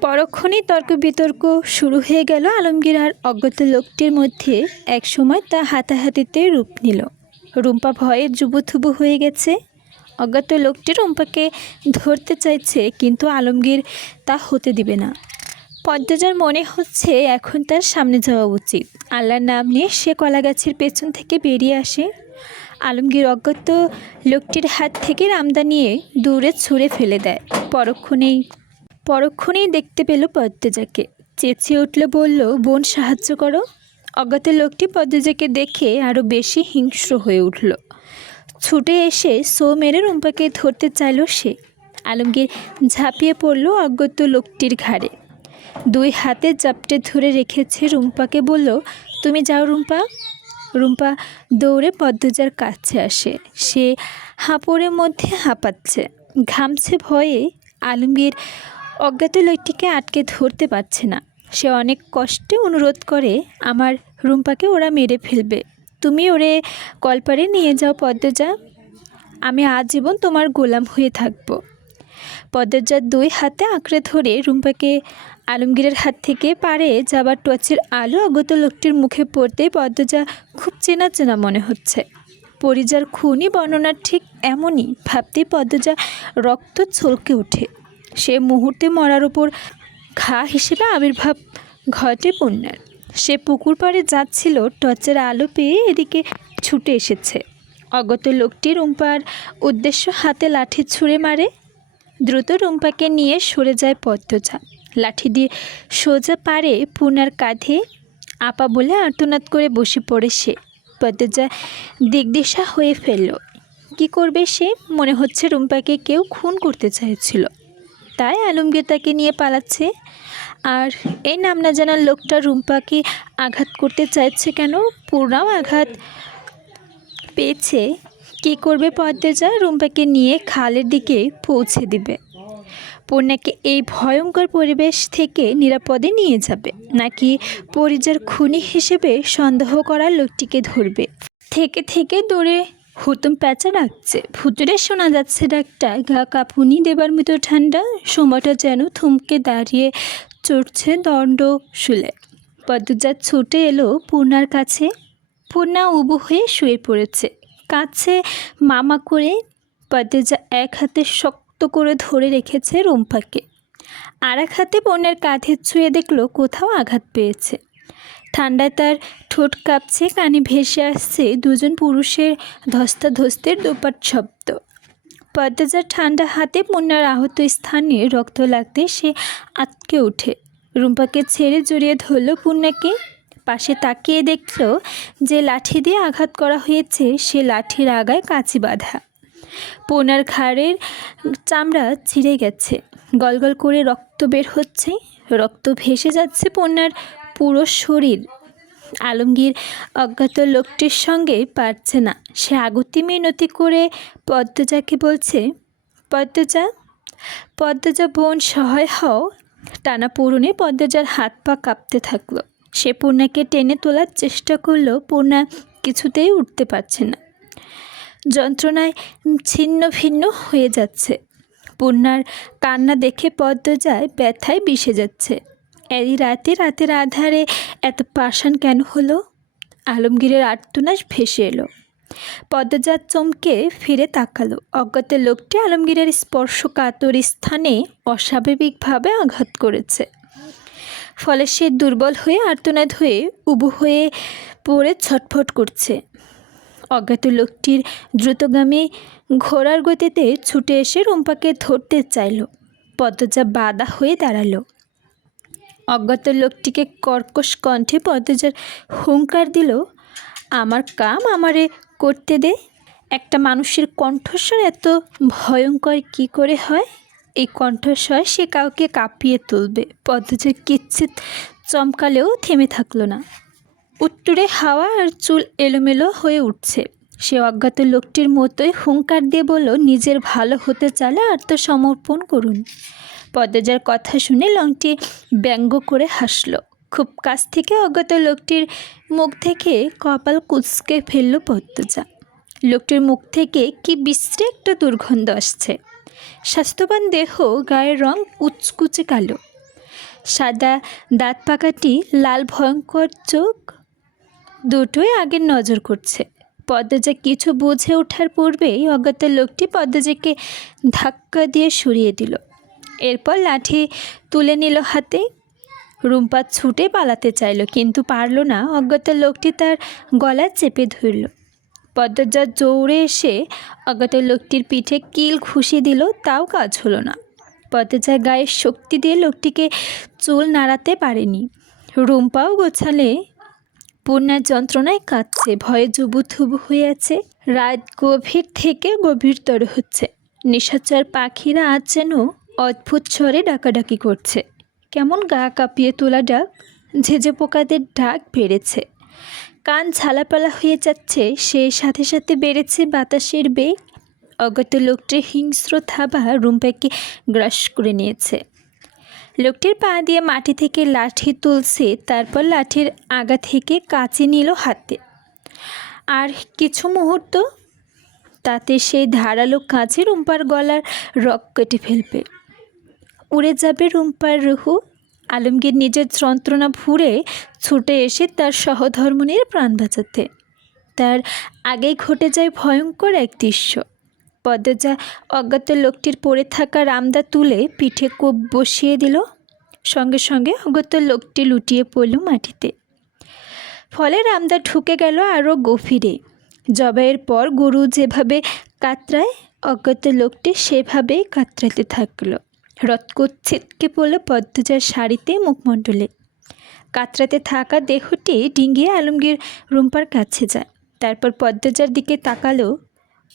পরক্ষণেই তর্ক বিতর্ক শুরু হয়ে গেল আলমগীর আর অজ্ঞাত লোকটির মধ্যে। এক সময় তা হাতাহাতিতে রূপ নিল। রুম্পা ভয়ে জুবুথুবু হয়ে গেছে। অজ্ঞাত লোকটি রুম্পাকে ধরতে চাইছে, কিন্তু আলমগীর তা হতে দিবে না। পদ্মজার মনে হচ্ছে এখন তার সামনে যাওয়া উচিত। আল্লাহর নাম নিয়ে সে কলা গাছের পেছন থেকে বেরিয়ে আসে। আলমগীর অজ্ঞাত লোকটির হাত থেকে রামদা নিয়ে দূরে ছুঁড়ে ফেলে দেয়। পরক্ষণেই দেখতে পেল পদ্মজাকে। চেঁচিয়ে উঠল, বলল, বোন সাহায্য করো। অজ্ঞাত লোকটি পদ্মজাকে দেখে আরও বেশি হিংস্র হয়ে উঠল। ছুটে এসে সো মেরে রুম্পাকে ধরতে চাইল সে। আলমগীর ঝাঁপিয়ে পড়ল অজ্ঞাত লোকটির ঘাড়ে। 2 হাতে জাপটে ধরে রেখেছে রুম্পাকে। বলল, তুমি যাও রুম্পা। রুম্পা দৌড়ে পদ্মজার কাছে আসে। সে হাঁপড়ের মধ্যে হাঁপাচ্ছে, ঘামছে ভয়ে। আলমগীর অজ্ঞাত লোকটিকে আটকে ধরতে পারছে না। সে অনেক কষ্টে অনুরোধ করে, আমার রুম্পাকে ওরা মেরে ফেলবে, তুমি ওরে কলপারে নিয়ে যাও পদ্মজা, আমি আজীবন তোমার গোলাম হয়ে থাকব। পদ্মজার 2 হাতে আঁকড়ে ধরে রুম্পাকে আলমগীরের হাত থেকে পারে যাবার টর্চের আলো অজ্ঞাত লোকটির মুখে পড়তেই পদ্মজা খুব চেনা চেনা মনে হচ্ছে। পরিজার খুনি বর্ণনা ঠিক এমনই। ভাবতেই পদ্মজা রক্ত ছলকে ওঠে। সে মুহূর্তে মরার ওপর ঘা হিসেবে আবির্ভাব ঘটে পূর্ণার। সে পুকুর পাড়ে যাচ্ছিল, টর্চের আলো পেয়ে এদিকে ছুটে এসেছে। অজ্ঞাত লোকটি রুম্পার উদ্দেশ্য হাতে লাঠি ছুঁড়ে মারে। দ্রুত রুম্পাকে নিয়ে সরে যায় পদ্মজা। লাঠি দিয়ে সোজা পারে পূর্ণার কাঁধে আপা বলে আর্তনাদ করে বসে পড়ে সে। পদ্মজা দিগদিশা হয়ে ফেলল। কি করবে সে? মনে হচ্ছে রুম্পাকে কেউ খুন করতে চাইছিল, তাই আলমগীর তাকে নিয়ে পালাচ্ছে। আর এই নাম না জানার লোকটা রুম্পাকে আঘাত করতে চাইছে কেন? পূর্ণাও আঘাত পেয়েছে। কী করবে পদ্মজা? রুম্পাকে নিয়ে খালের দিকে পৌঁছে দিবে, পূর্ণাকে এই ভয়ঙ্কর পরিবেশ থেকে নিরাপদে নিয়ে যাবে, নাকি পরিজার খুনি হিসেবে সন্দেহ করা লোকটিকে ধরবে? থেকে থেকে দৌড়ে হুতুম প্যাঁচা ডাকছে। ভুতুরে শোনা যাচ্ছে ডাকটা, গা কাঁপুনি দেবার মতো ঠান্ডা। সময়টা যেন থমকে দাঁড়িয়ে চড়ছে দণ্ড শুলে। পদ্মজা ছুটে এলো পূর্ণার কাছে। পূর্ণা উবু হয়ে শুয়ে পড়েছে, কাছে মামা করে। পদ্মজা এক হাতে শক্ত করে ধরে রেখেছে রুম্পাকে, আর এক হাতে পূর্ণার কাঁধে ছুঁয়ে দেখলো কোথাও আঘাত পেয়েছে। ঠান্ডায় তার ঠোঁট কাঁপছে, কানে ভেসে আসছে 2জন পুরুষের ধস্তাধস্তির দোপাট শব্দ। পদ্মজার ঠান্ডা হাতে পূর্ণার আহত স্থানে রক্ত লাগতে সে আটকে ওঠে। রুম্পাকে ছেড়ে জড়িয়ে ধরল পূর্ণাকে। পাশে তাকিয়ে দেখল যে লাঠি দিয়ে আঘাত করা হয়েছে সে লাঠির আগায় কাঁচি বাঁধা। পূর্ণার ঘাড়ের চামড়া ছিঁড়ে গেছে, গলগল করে রক্ত বের হচ্ছে, রক্ত ভেসে যাচ্ছে পূর্ণার পুরো শরীর। আলমগীর অজ্ঞাত লোকটির সঙ্গে পারছে না। সে আগতি মিনতি করে পদ্মজাকে বলছে, পদ্মজা পদ্মজা বোন সহায় হও। টানা পূরণে পদ্মজার হাত পা কাঁপতে থাকলো। সে পূর্ণাকে টেনে তোলার চেষ্টা করলেও পূর্ণা কিছুতেই উঠতে পারছে না, যন্ত্রণায় ছিন্ন ভিন্ন হয়ে যাচ্ছে। পূর্ণার কান্না দেখে পদ্মজায় ব্যথায় বিষে যাচ্ছে। এই রাতের আধারে এত পাষাণ কেন হলো? আলমগীরের আর্তনাদ ভেসে এলো। পদ্মজা চমকে ফিরে তাকালো। অজ্ঞাত লোকটি আলমগীরের স্পর্শকাতর স্থানে অস্বাভাবিকভাবে আঘাত করেছে। ফলে সে দুর্বল হয়ে আর্তনাদ হয়ে উবু হয়ে পড়ে ছটফট করছে। অজ্ঞাত লোকটির দ্রুতগামী ঘোড়ার গতিতে ছুটে এসে রুম্পাকে ধরতে চাইল। পদ্মজা বাধা হয়ে দাঁড়ালো। অজ্ঞাত লোকটিকে কর্কশ কণ্ঠে পদ্মজার হুঙ্কার দিল, আমার কাম আমারে করতে দে। একটা মানুষের কণ্ঠস্বর এত ভয়ঙ্কর কি করে হয়? এই কণ্ঠস্বর সে কাউকে কাঁপিয়ে তুলবে। পদ্মজার কিচ্ছিত চমকালেও থেমে থাকলো না। উত্তরে হাওয়া আর চুল এলোমেলো হয়ে উঠছে। সে অজ্ঞাত লোকটির মতোই হুঙ্কার দিয়ে বলল, নিজের ভালো হতে চাইলে আত্মসমর্পণ করুন। পদ্মজার কথা শুনে লংটি ব্যঙ্গ করে হাসল। খুব কাছ থেকে অজ্ঞাত লোকটির মুখ থেকে কপাল কুঁচকে ফেলল পদ্মজা। লোকটির মুখ থেকে কি বিশ্রী একটা দুর্গন্ধ আসছে। স্বাস্থ্যবান দেহ, গায়ের রং কুচকুচে কালো, সাদা দাঁত পাকাটি, লাল ভয়ঙ্কর চোখ, দুটোই আগের নজর করছে। পদ্মজা কিছু বুঝে ওঠার পূর্বেই অজ্ঞাত লোকটি পদ্মজাকে ধাক্কা দিয়ে সরিয়ে দিল। এরপর লাঠি তুলে নিল হাতে। রুম্পা ছুটে পালাতে চাইল, কিন্তু পারল না। অজ্ঞাত লোকটি তার গলা চেপে ধরল। পদ্মজা জৌড়ে এসে অজ্ঞাত লোকটির পিঠে কিল ঘুষি দিল, তাও কাজ হলো না। পদ্মজা গায়ের শক্তি দিয়ে লোকটিকে চুল নাড়াতে পারেনি। রুম্পাও গোছালে পূর্ণার যন্ত্রণায় কাঁদছে, ভয়ে জুবুথুবু হয়ে আছে। রাত গভীর থেকে গভীরতর হচ্ছে। নিশাচর পাখিরা আজ যেন অদ্ভুত স্বরে ডাকাডাকি করছে। কেমন গা কাঁপিয়ে তোলা ডাক। ঝেঁঝে পোকাদের ডাক বেড়েছে। কান ঝালাপালা হয়ে যাচ্ছে। সেই সাথে সাথে বেড়েছে বাতাসের বেগ। অজ্ঞাত লোকটির হিংস্র থাবা রুম্পাকে গ্রাস করে নিয়েছে। লোকটির পা দিয়ে মাটি থেকে লাঠি তুলছে, তারপর লাঠির আগা থেকে কাঁচি নিল হাতে। আর কিছু মুহূর্ত, তাতে সেই ধারালো কাঁচি রুম্পার গলার রক কেটে ফেলবে। উড়ে যাবে রুম্পার রুহু। আলমগীর নিজের যন্ত্রণা ভুলে ছুটে এসে তার সহধর্মিণীর প্রাণ বাঁচাতে। তার আগেই ঘটে যায় ভয়ঙ্কর এক দৃশ্য। পদ্মজা অজ্ঞাত লোকটির পড়ে থাকা রামদা তুলে পিঠে কোপ বসিয়ে দিল। সঙ্গে সঙ্গে অজ্ঞাত লোকটি লুটিয়ে পড়ল মাটিতে। ফলে রামদা ঢুকে গেল আরও গভীরে। জবাইয়ের পর গরু যেভাবে কাতরায়, অজ্ঞাত লোকটি সেভাবেই কাতরাতে থাকলো। রক্ত ছিটকে পড়ল পদ্মজার শাড়িতে, মুখমণ্ডলে। কাতরাতে থাকা দেহটি ডিঙিয়ে আলমগীর রুম্পার কাছে যায়। তারপর পদ্মজার দিকে তাকালো।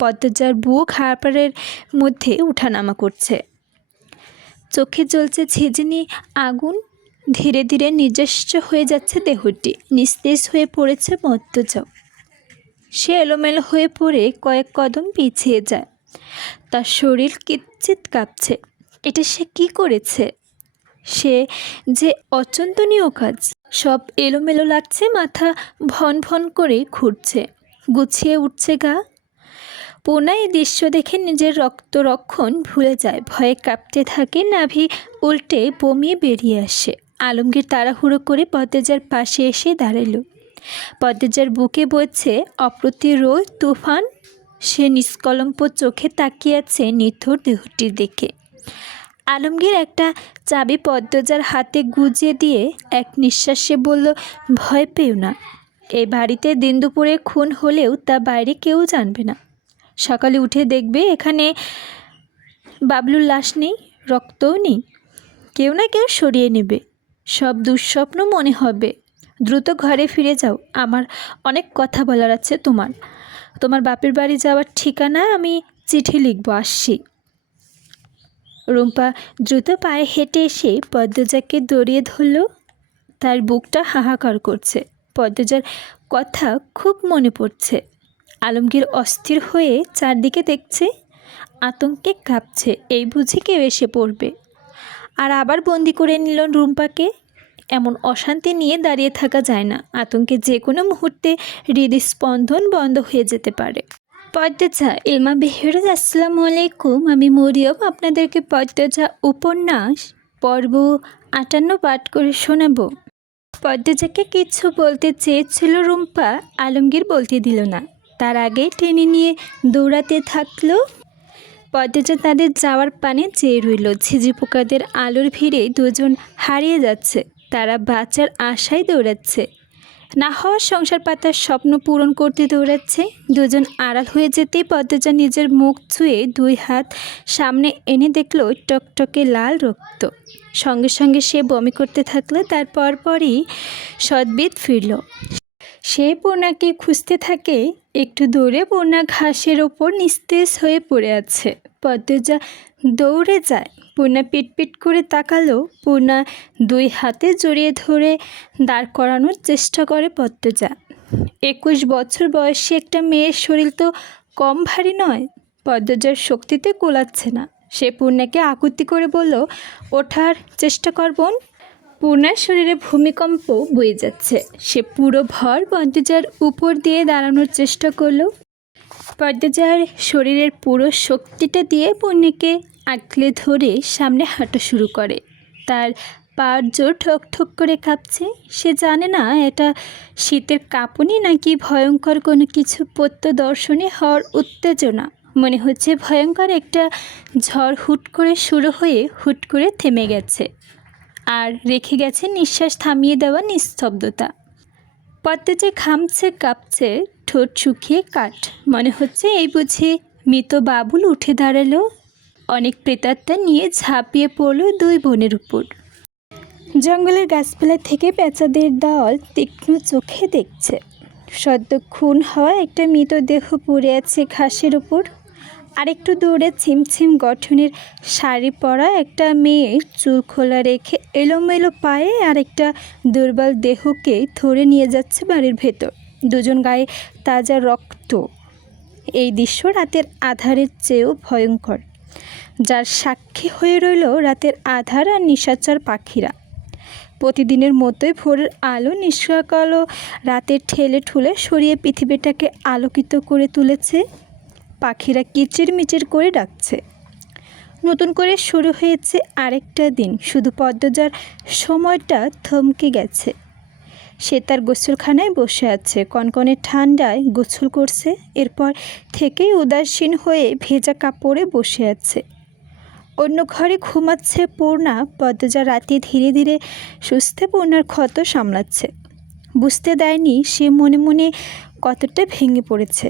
পদ্মজার বুক হাড়পাড়ের মধ্যে উঠানামা করছে। চোখে জ্বলছে ঝিঝিনি আগুন। ধীরে ধীরে নিজস্ব হয়ে যাচ্ছে দেহটি। নিস্তেজ হয়ে পড়েছে পদ্মজাও। সে এলোমেলো হয়ে পড়ে কয়েক কদম পিছিয়ে যায়। তার শরীর কিঞ্চিৎ কাঁপছে। এটা সে কি করেছে? সে যে অচিন্তনীয় কাজ। সব এলোমেলো লাগছে, মাথা ভন ভন করে ঘুরছে, গুছিয়ে উঠছে গা। পূর্ণা এই দৃশ্য দেখে নিজের রক্তরক্ষণ ভুলে যায়। ভয়ে কাঁপতে থাকে, নাভি উল্টে বমিয়ে বেরিয়ে আসে। আলমগীর তাড়াহুড়ো করে পদ্মজার পাশে এসে দাঁড়াল। পদ্মজার বুকে বইছে অপ্রতিরোধ তুফান। সে নিষ্কলঙ্ক চোখে তাকিয়ে আছে নিথর দেহটির দিকে। আলমগীর একটা চাবি পদ্মজার হাতে গুজিয়ে দিয়ে এক নিঃশ্বাসে বলল, ভয় পেও না। এই বাড়িতে দিন দুপুরে খুন হলেও তা বাইরে কেউ জানবে না। সকালে উঠে দেখবে এখানে বাবলুর লাশ নেই, রক্তও নেই। কেউ না কেউ সরিয়ে নেবে। সব দুঃস্বপ্ন মনে হবে। দ্রুত ঘরে ফিরে যাও, আমার অনেক কথা বলার আছে তোমার। তোমার বাপের বাড়ি যাওয়ার ঠিকানা আমি চিঠি লিখবো, আসছি। রুম্পা দ্রুত পায়ে হেঁটে এসে পদ্মজাকে দড়িয়ে ধরল। তার বুকটা হাহাকার করছে। পদ্মজার কথা খুব মনে পড়ছে। আলমগীর অস্থির হয়ে চারদিকে দেখছে, আতঙ্কে কাঁপছে। এই বুঝি কেউ এসে পড়বে আর আবার বন্দি করে নিল রুম্পাকে। এমন অশান্তি নিয়ে দাঁড়িয়ে থাকা যায় না। আতঙ্কে যে কোনো মুহূর্তে হৃদস্পন্দন বন্ধ হয়ে যেতে পারে। পদ্মজা, ইলমা বেহরাজ, আসসালামু আলাইকুম। আমি মরিয়ম আপনাদেরকে পদ্মজা উপন্যাস পর্ব 58 পাঠ করে শোনাবো। পদ্মজাকে কিছু বলতে চেয়েছিল রুম্পা, আলমগীর বলতে দিল না। তার আগে টেনে নিয়ে দৌড়াতে থাকলো। পদ্মজা তাদের যাওয়ার পানে চেয়ে রইল। ঝিঝি পোকাদের আলোর ভিড়ে দুজন হারিয়ে যাচ্ছে। তারা বাঁচার আশায় দৌড়াচ্ছে, না হওয়ার সংসার পাতার স্বপ্ন পূরণ করতে দৌড়াচ্ছে। দুজন আড়াল হয়ে যেতেই পদ্মজা নিজের মুখ ছুঁয়ে 2 হাত সামনে এনে দেখল টকটকে লাল রক্ত। সঙ্গে সঙ্গে সে বমি করতে থাকলো। তারপর পরই সদ্বিদ ফিরল। সে পূর্ণাকে খুঁজতে থাকে। একটু দূরে পূর্ণা ঘাসের ওপর নিস্তেজ হয়ে পড়ে আছে। পদ্মজা দৌড়ে যায়। পূর্ণা পিটপিট করে তাকালো। পূর্ণা 2 হাতে জড়িয়ে ধরে দাঁড় করানোর চেষ্টা করে পদ্মজা। 21 বছর বয়সী একটা মেয়ের শরীর তো কম ভারী নয়। পদ্মজার শক্তিতে কোলাচ্ছে না। সে পূর্ণাকে আকুতি করে বলল, ওঠার চেষ্টা কর বোন। পূর্ণার শরীরে ভূমিকম্প বয়ে যাচ্ছে। সে পুরো ভর পদ্মজার উপর দিয়ে দাঁড়ানোর চেষ্টা করলো। পদ্মজার শরীরের পুরো শক্তিটা দিয়ে পূর্ণাকে আঁকলে ধরে সামনে হাঁটা শুরু করে। তার পার জোর ঠক ঠক করে কাঁপছে। সে জানে না এটা শীতের কাঁপুনি নাকি ভয়ঙ্কর কোনো কিছু প্রত্যদর্শনে হওয়ার উত্তেজনা। মনে হচ্ছে ভয়ঙ্কর একটা ঝড় হুট করে শুরু হয়ে হুট করে থেমে গেছে, আর রেখে গেছে নিঃশ্বাস থামিয়ে দেওয়া নিস্তব্ধতা। পদ্মজা ঘামছে, কাঁপছে, ঠোঁট শুকিয়ে কাঠ। মনে হচ্ছে এই বুঝি মৃত বাবুল উঠে দাঁড়ালো। অনেক প্রেতাত্মা নিয়ে ঝাঁপিয়ে পড়ল 2 বোনের উপর। জঙ্গলের গাছপালা থেকে পেঁচাদের দল তীক্ষ্ণ চোখে দেখছে। সদ্য খুন হওয়া একটা মৃতদেহ পড়ে আছে ঘাসের উপর। আরেকটু দূরে ছিমছিম গঠনের শাড়ি পরা একটা মেয়ে চুল খোলা রেখে এলোমেলো পায়ে আরেকটা দুর্বল দেহকে ধরে নিয়ে যাচ্ছে বাড়ির ভেতর। দুজন গায়ে তাজা রক্ত। এই দৃশ্য রাতের আধারের চেয়েও ভয়ঙ্কর, যার সাক্ষী হয়ে রইল রাতের আধার আর নিশাচর পাখিরা। প্রতিদিনের মতোই ভোরের আলো নিষ্কালো রাতের ঠেলে ঠুলে সরিয়ে পৃথিবীটাকে আলোকিত করে তুলেছে। পাখিরা কিচিরমিচির করে ডাকছে। নতুন করে শুরু হয়েছে আরেকটা দিন। শুধু পদ্মজার সময়টা থমকে গেছে। সে তার গোসলখানায় বসে আছে, কনকনে ঠান্ডায় গোসল করছে। এরপর থেকেই উদাসীন হয়ে ভেজা কাপড়ে বসে আছে। অন্য ঘরে ঘুমাচ্ছে পূর্ণা। পদ্মজা রাতে ধীরে ধীরে সুস্থে পূর্ণার ক্ষত সামলাচ্ছে। বুঝতে দেয়নি সে মনে মনে কতটা ভেঙে পড়েছে।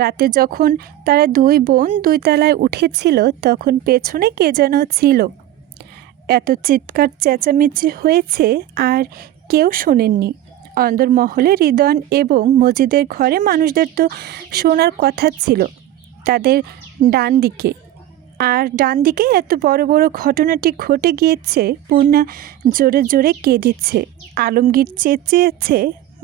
রাতে যখন তারা 2 বোন 2 তলায় উঠেছিল, তখন পেছনে কে যেন ছিল। এত চিৎকার চেঁচামেচি হয়েছে আর কেউ শোনেননি। অন্দরমহলে হৃদয়ন এবং মজিদের ঘরে মানুষদের তো শোনার কথা ছিল। তাদের ডান দিকে এত বড় বড় ঘটনাটি ঘটে গিয়েছে। পূর্ণা জোরে জোরে কেঁদেছে। আলমগীর চেঁচিয়েছে।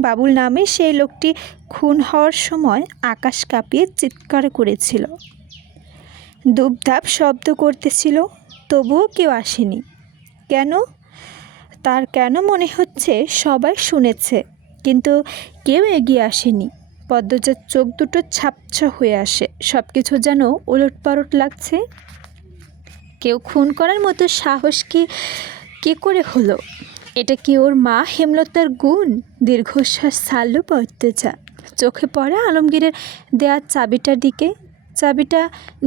বাবুল নামে সেই লোকটি খুন হওয়ার সময় আকাশ কাঁপিয়ে চিৎকার করেছিল। দুপধাপ শব্দ করতেছিল, তবুও কেউ আসেনি। কেন মনে হচ্ছে সবাই শুনেছে, কিন্তু কেউ এগিয়ে আসেনি। পদ্মজার চোখ দুটো ছাপছা হয়ে আসে। সব কিছু যেন ওলটপালট লাগছে। কেউ খুন করার মতো সাহস কি করে হলো? এটা কি ওর মা হেমলতার গুণ? দীর্ঘশ্বাস ছাড়ল পদ্মজা। চোখে পড়ে আলমগীরের দেওয়া চাবিটার দিকে। চাবিটা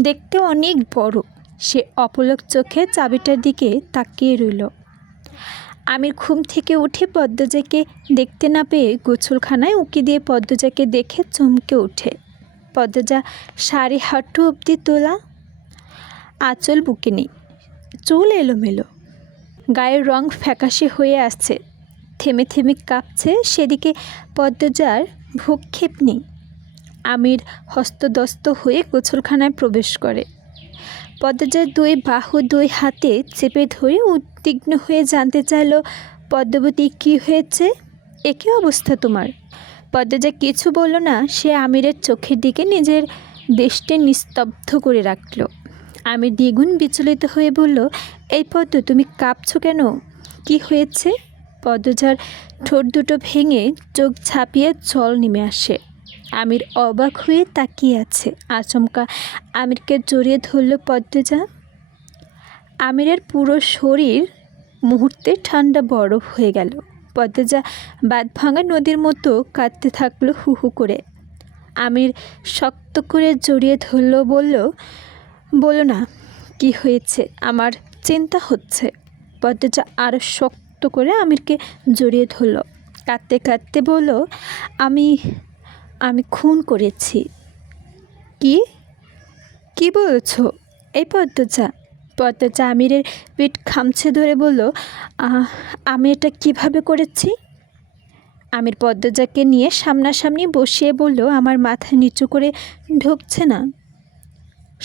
দেখতে অনেক বড়। সে অপলক চোখে চাবিটার দিকে তাকিয়ে রইল। আমির ঘুম থেকে উঠে পদ্মজাকে দেখতে না পেয়ে গোসলখানায় উঁকি দিয়ে পদ্মজাকে দেখে চমকে ওঠে। পদ্মজা শাড়ি হাঁটু অবধি তোলা, আঁচল বুকে নেই, চুল এলোমেলো, গায়ের রং ফ্যাকাশে হয়ে আসছে। থেমে থেমে কাঁপছে, সেদিকে পদ্মজার ভ্রুক্ষেপ নেই। আমির হস্তদস্ত হয়ে গোসলখানায় প্রবেশ করে। পদ্মজার দুই বাহু দুই হাতে চেপে ধরে উদ্বিগ্ন হয়ে জানতে চাইল, পদ্মাবতী কী হয়েছে, একই অবস্থা তোমার? পদ্মজা কিছু বলল না। সে আমিরের চোখের দিকে নিজের দৃষ্টি নিস্তব্ধ করে রাখল। আমির দ্বিগুণ বিচলিত হয়ে বলল, এই পদ্ম, তুমি কাঁপছো কেন? কি হয়েছে? পদ্মজার ঠোঁট দুটো ভেঙে চোখ ছাপিয়ে জল নেমে আসে। আমির অবাক হয়ে তাকিয়ে আছে। আচমকা আমিরকে জড়িয়ে ধরল পদ্মজা। আমিরের পুরো শরীর মুহূর্তে ঠান্ডা বরফ হয়ে গেল। পদ্মজা বাঁধ ভাঙা নদীর মতো কাঁদতে থাকলো হু হু করে। আমির শক্ত করে জড়িয়ে ধরল, বলো না কি হয়েছে, আমার চিন্তা হচ্ছে। পদ্মজা আরও শক্ত করে আমিরকে জড়িয়ে ধরল, কাঁদতে কাঁদতে বলল, আমি আমি খুন করেছি। কি কি বলছ? এই পদ্মজা আমিরের পিঠ খামছে ধরে বলল, আমি এটা কিভাবে করেছি? আমির পদ্মজাকে নিয়ে সামনাসামনি বসিয়ে বলল, আমার মাথা নিচু করে ঢুকছে না,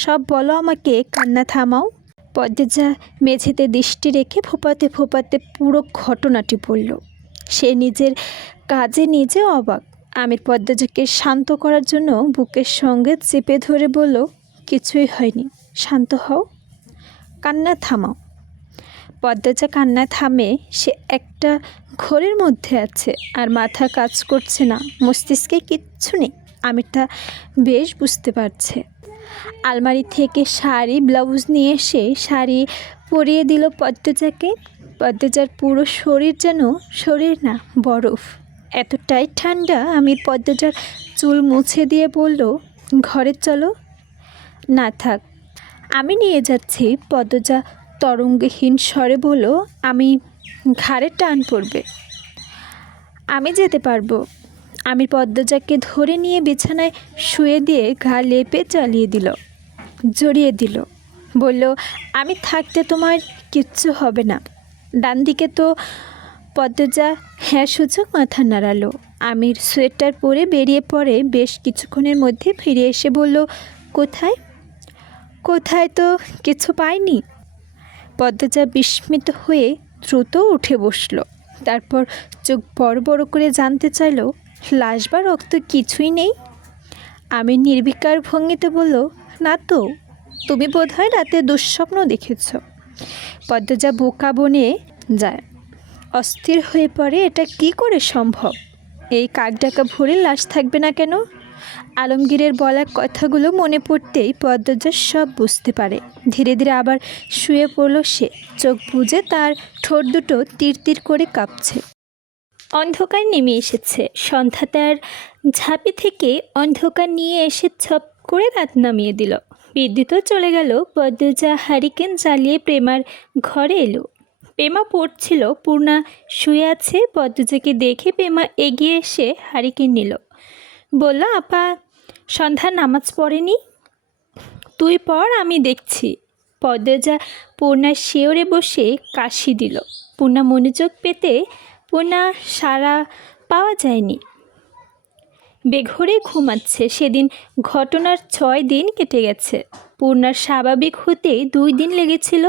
সব বলো আমাকে, কান্না থামাও। পদ্মজা মেঝেতে দৃষ্টি রেখে ফোপাতে ফোপাতে পুরো ঘটনাটি বলল। সে নিজের কাজে নিজে অবাক। আমির পদ্মজাকে শান্ত করার জন্য বুকের সঙ্গে চেপে ধরে বলল, কিছুই হয়নি, শান্ত হও, কান্না থামাও। পদ্মজা কান্না থামে। সে একটা ঘোরের মধ্যে আছে, আর মাথা কাজ করছে না, মস্তিষ্কে কিচ্ছু নেই। আমির তা বেশ বুঝতে পারছে। আলমারি থেকে শাড়ি ব্লাউজ নিয়ে এসে শাড়ি পরিয়ে দিল পদ্মজাকে। পদ্মজার পুরো শরীর যেন শরীর না, বরফ, এতটাই ঠান্ডা। আমির পদ্মজার চুল মুছে দিয়ে বলল, ঘরে চলো। না থাক, আমি নিয়ে যাচ্ছি। পদ্মজা তরঙ্গহীন স্বরে বলল, আমি ঘাড়ে টান পড়বে, আমি যেতে পারবো। আমির পদ্মজাকে ধরে নিয়ে বিছানায় শুয়ে দিয়ে ঘা লেপে জড়িয়ে দিল। বলল, আমি থাকতে তোমার কিচ্ছু হবে না। ডান দিকে তো। পদ্মজা হ্যাঁ সূচক মাথা নাড়ালো। আমির সোয়েটার পরে বেরিয়ে পড়ে। বেশ কিছুক্ষণের মধ্যে ফিরে এসে বলল, কোথায় তো কিছু পাইনি। পদ্মজা বিস্মিত হয়ে দ্রুত উঠে বসল। তারপর চোখ বড় বড় করে জানতে চাইল, লাশ বা রক্ত কিছুই নেই? আমি নির্বিকার ভঙ্গিতে বলল, না তো, তুমি বোধহয় রাতে দুঃস্বপ্ন দেখেছ। পদ্মজা বোকা বনে যায়, অস্থির হয়ে পড়ে। এটা কি করে সম্ভব? এই কাকডাকা ভরে লাশ থাকবে না কেন? আলমগীরের বলা কথাগুলো মনে পড়তেই পদ্মজা সব বুঝতে পারে। ধীরে ধীরে আবার শুয়ে পড়ল সে। চোখ বুজে তার ঠোঁট দুটো তীর তীর করে কাঁপছে। অন্ধকার নেমে এসেছে। সন্ধ্যা তার ঝাঁপি থেকে অন্ধকার নিয়ে এসে ছপ করে রাত নামিয়ে দিল। বিদ্যুৎও চলে গেল। পদ্মজা হারিকেন জ্বালিয়ে প্রেমার ঘরে এলো। প্রেমা পড়ছিল, পূর্ণা শুয়ে আছে। পদ্মজাকে দেখে প্রেমা এগিয়ে এসে হারিকেন নিল। বলল, আপা সন্ধ্যার নামাজ পড়েনি? তুই পড়, আমি দেখছি। পদ্মজা পূর্ণার শিওরে বসে কাশি দিল। পূর্ণা মনোযোগ পেতে পূর্ণা সাড়া পাওয়া যায়নি, বেঘরে ঘুমাচ্ছে। সেদিন ঘটনার 6 দিন কেটে গেছে। পূর্ণার স্বাভাবিক হতে 2 দিন লেগেছিল।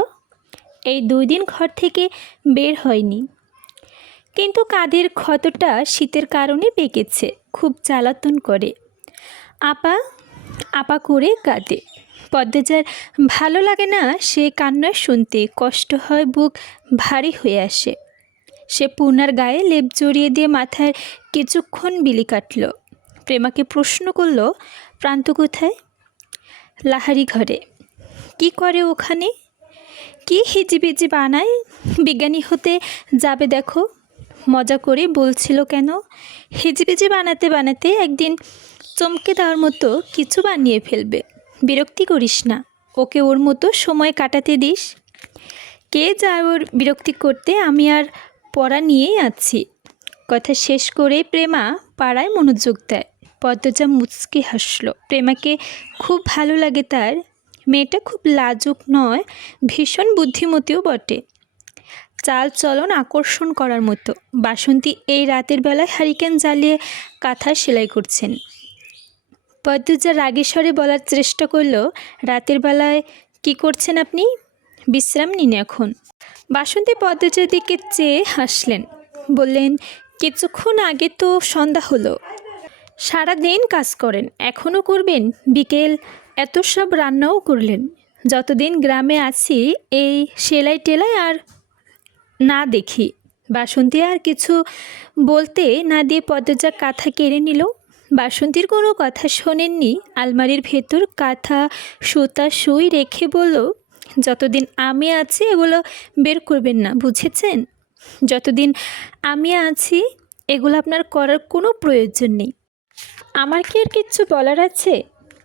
এই 2 দিন ঘর থেকে বের হয়নি। কিন্তু কাঁধের ক্ষতটা শীতের কারণে পেকেছে, খুব জ্বালাতন করে। আপা করে কাঁদে। পদ্মজার ভালো লাগে না সে কান্না শুনতে। কষ্ট হয়, বুক ভারী হয়ে আসে। সে পূর্ণার গায়ে লেপ জড়িয়ে দিয়ে মাথায় কিছুক্ষণ বিলি কাটল। প্রেমাকে প্রশ্ন করল, প্রান্ত কোথায়? লাহারি ঘরে। কি করে ওখানে? কি হিজিবিজি বানায়? বিজ্ঞানী হতে যাবে দেখো। মজা করে বলছিল কেন? হিজিবিজি বানাতে বানাতে একদিন চমকে দেওয়ার মতো কিছু বানিয়ে ফেলবে। বিরক্তি করিস না, ওকে ওর মতো সময় কাটাতে দিস। কে যায় ওর বিরক্তি করতে? আমি আর পড়া নিয়েই আছি। কথা শেষ করে প্রেমা পাড়ায় মনোযোগ দেয়। পদ্মজা মুচকি হাসল। প্রেমাকে খুব ভালো লাগে তার। মেয়েটা খুব লাজুক নয়, ভীষণ বুদ্ধিমতীও বটে। চাল চলন আকর্ষণ করার মতো। বাসন্তী এই রাতের বেলায় হারিকেন জ্বালিয়ে কাঁথা সেলাই করছেন। পদ্মজা রাগী স্বরে বলার চেষ্টা করলো, রাতের বেলায় কি করছেন আপনি? বিশ্রাম নিন এখন। বাসন্তী পদ্মজার দিকে চেয়ে হাসলেন, বললেন, কিছুক্ষণ আগে তো সন্ধ্যা হলো। সারা দিন কাজ করেন, এখনও করবেন? বিকেল এত সব রান্নাও করলেন। যতদিন গ্রামে আছি এই সেলাই টেলাই আর না দেখি। বাসন্তী আর কিছু বলতে না দিয়ে পদ্মজা কাঁথা কেড়ে নিল। বাসন্তীর কোনো কথা শোনেননি। আলমারির ভেতর কাঁথা সুতা সুই রেখে বলল, যতদিন আমি আছি এগুলো বের করবেন না, বুঝেছেন? যতদিন আমি আছি এগুলো আপনার করার কোনো প্রয়োজন নেই। আমার কি আর কিচ্ছু বলার আছে?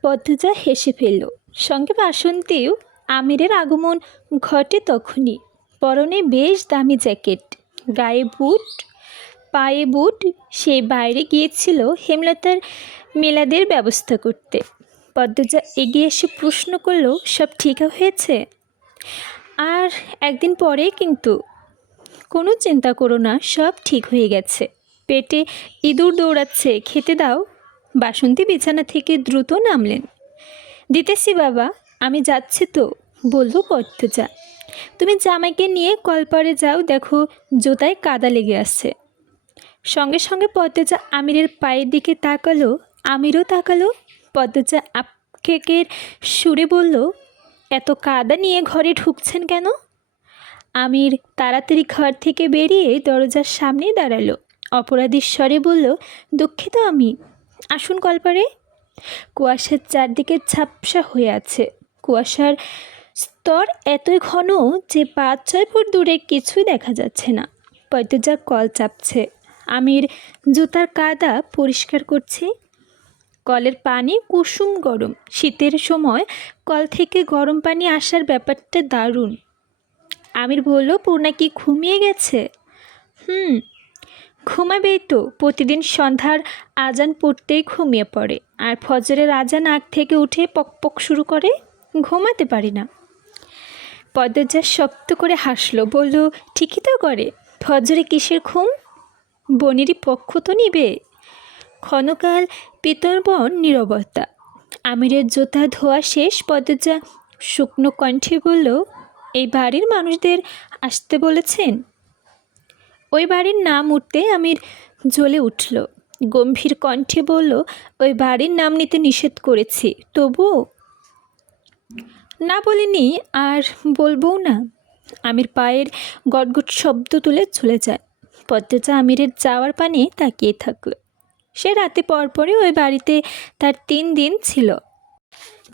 পদ্মজা হেসে ফেলল। সঙ্গে বাসন্তীও। আমিরের আগমন ঘটে তখনই। পরনে বেশ দামি জ্যাকেট, গায়ে বুট, পায়ে বুট। সে বাইরে গিয়েছিল হেমলতার মিলাদের ব্যবস্থা করতে। পদ্মজা এগিয়ে এসে প্রশ্ন করল, সব ঠিক হয়েছে? আর একদিন পরে কিন্তু। কোনো চিন্তা করো না, সব ঠিক হয়ে গেছে। পেটে ইঁদুর দৌড়াচ্ছে, খেতে দাও। বাসন্তী বিছানা থেকে দ্রুত নামলেন। দিতেছি বাবা, আমি যাচ্ছি তো, বলল পদ্মজা। তুমি জামাইকে নিয়ে কলপারে যাও, দেখো জুতায় কাদা লেগে আছে। সঙ্গে সঙ্গে পদ্মজা আমিরের পায়ের দিকে তাকালো। আমিরও তাকালো। পদ্মজা আক্ষেপের সুরে বলল, এত কাদা নিয়ে ঘরে ঢুকছেন কেন? আমির তাড়াতাড়ি ঘর থেকে বেরিয়ে দরজার সামনে দাঁড়ালো। অপরাধীর স্বরে বলল, দুঃখিত আমি, আসুন কলপারে। কুয়াশার চারদিকে ঝাপসা হয়ে আছে। কুয়াশার স্তর এতই ঘন যে 5-6 ফুট দূরে কিছুই দেখা যাচ্ছে না। পদ্মজা কল চাপছে। আমির জুতার কাদা পরিষ্কার করছে। কলের পানি কুসুম গরম। শীতের সময় কল থেকে গরম পানি আসার ব্যাপারটা দারুণ। আমির বলল, পূর্ণা কি ঘুমিয়ে গেছে? ঘুমাবেই তো, প্রতিদিন সন্ধ্যার আজান পড়তেই ঘুমিয়ে পড়ে, আর ফজরের আজান আগ থেকে উঠে পকপক শুরু করে। ঘুমাতে পারি না। পদ্মজা শক্ত করে হাসলো, বলল, ঠিকই তো করে। ফজরে কিসের ঘুম? বনেরই পক্ষ তো নিবে। ক্ষণকাল পিতর্বন নীরবতা। আমিরের জুতা ধোয়া শেষ। পদ্মজা শুকনো কণ্ঠে বলল, এই বাড়ির মানুষদের আসতে বলেছেন? ওই বাড়ির নাম উঠতে আমির জ্বলে উঠল। গম্ভীর কণ্ঠে বলল, ওই বাড়ির নাম নিতে নিষেধ করেছি, তবুও? না বলিনি, আর বলবও না। আমির পায়ের গটগট শব্দ তুলে চলে যায়। পদ্মজা আমিরের যাওয়ার পানে তাকিয়ে থাকল। সে রাতে পরপরই ওই বাড়িতে তার 3 দিন ছিল।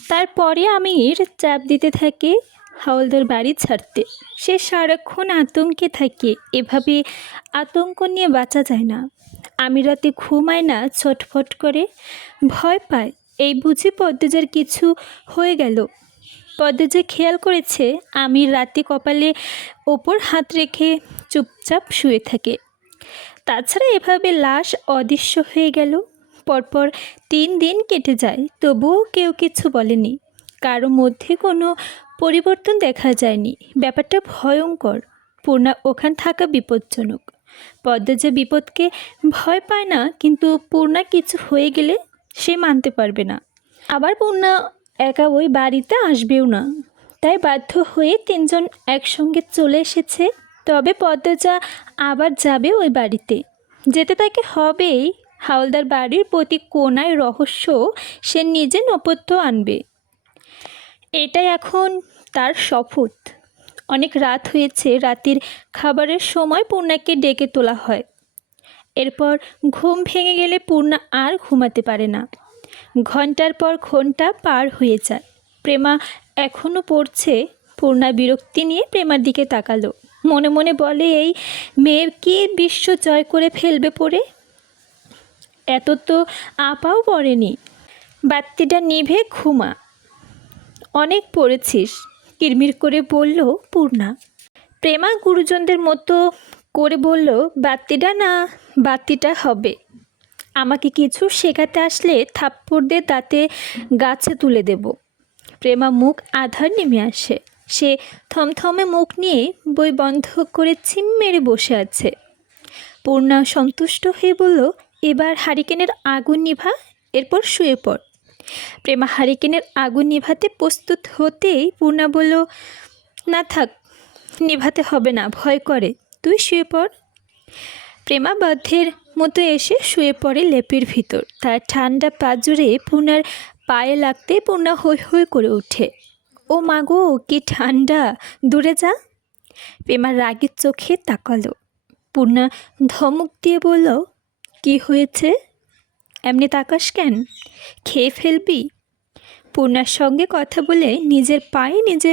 তারপরে আমির চাপ দিতে থাকে হাওলদার বাড়ি ছাড়তে। সে সারাক্ষণ আতঙ্কে থাকে। এভাবে আতঙ্ক নিয়ে বাঁচা যায় না। আমির রাতে ঘুমায় না, ছটফট করে, ভয় পায়। এই বুঝি পদ্মজার কিছু হয়ে গেল। পদ্মজা খেয়াল করেছে আমির রাতে কপালে ওপর হাত রেখে চুপচাপ শুয়ে থাকে। তাছাড়া এভাবে লাশ অদৃশ্য হয়ে গেল। পরপর 3 দিন কেটে যায়, তবুও কেউ কিছু বলেনি। কারো মধ্যে কোনো পরিবর্তন দেখা যায়নি। ব্যাপারটা ভয়ঙ্কর। পূর্ণা ওখান থাকা বিপজ্জনক। পদ্মজা বিপদকে ভয় পায় না, কিন্তু পূর্ণা কিছু হয়ে গেলে সে মানতে পারবে না। আবার পূর্ণা একা ওই বাড়িতে আসবেও না। তাই বাধ্য হয়ে 3 জন একসঙ্গে চলে এসেছে। তবে পদ্মজা আবার যাবে ওই বাড়িতে। যেতে তাকে হবেই। হাওলদার বাড়ির প্রতি কোণায় রহস্য সে নিজে নৈপথ্য আনবে। এটাই এখন তার শপথ। অনেক রাত হয়েছে। রাতের খাবারের সময় পূর্ণাকে ডেকে তোলা হয়। এরপর ঘুম ভেঙে গেলে পূর্ণা আর ঘুমাতে পারে না। ঘন্টার পর ঘন্টা পার হয়ে যায়। প্রেমা এখনও পড়ছে। পূর্ণা বিরক্তি নিয়ে প্রেমার দিকে তাকালো। মনে মনে বলে, এই মেয়ে কি বিশ্ব জয় করে ফেলবে পড়ে? এত তো আপাও পড়েনি। বাতিটা নিভে ঘুমা, অনেক পড়েছিস, কিরমির করে বলল পূর্ণা। প্রেমা গুরুজনদের মতো করে বলল, বাতিটা না, বাতিটা হবে। আমাকে কিছু শেখাতে আসলে থাপ্পড় দিয়ে দাঁতে গাছে তুলে দেব। প্রেমা মুখ আধার নেমে আসে। সে থমথমে মুখ নিয়ে বই বন্ধ করে ছিম মেরে বসে আছে। পূর্ণা সন্তুষ্ট হয়ে বলল, এবার হারিকেনের আগুন নিভা, এরপর শুয়ে পড়। প্রেমা হারিকেনের আগুন নিভাতে প্রস্তুত হতেই পূর্ণা বলল, না থাক, নিভাতে হবে না, ভয় করে, তুই শুয়ে পড়। প্রেমা বাধ্যের মতো এসে শুয়ে পড়ে লেপের ভিতর। তার ঠান্ডা পা জুড়ে পূর্ণার পায়ে লাগতে পূর্ণা হৈ হৈ করে ওঠে। ও মাগো, কি ঠান্ডা, দূরে যা। প্রেমার রাগের চোখে তাকালো। পূর্ণা ধমক দিয়ে বলল, কি হয়েছে, এমনি তাকাস কেন, খেয়ে ফেলবি? পূর্ণার সঙ্গে কথা বলে নিজের পায়ে নিজে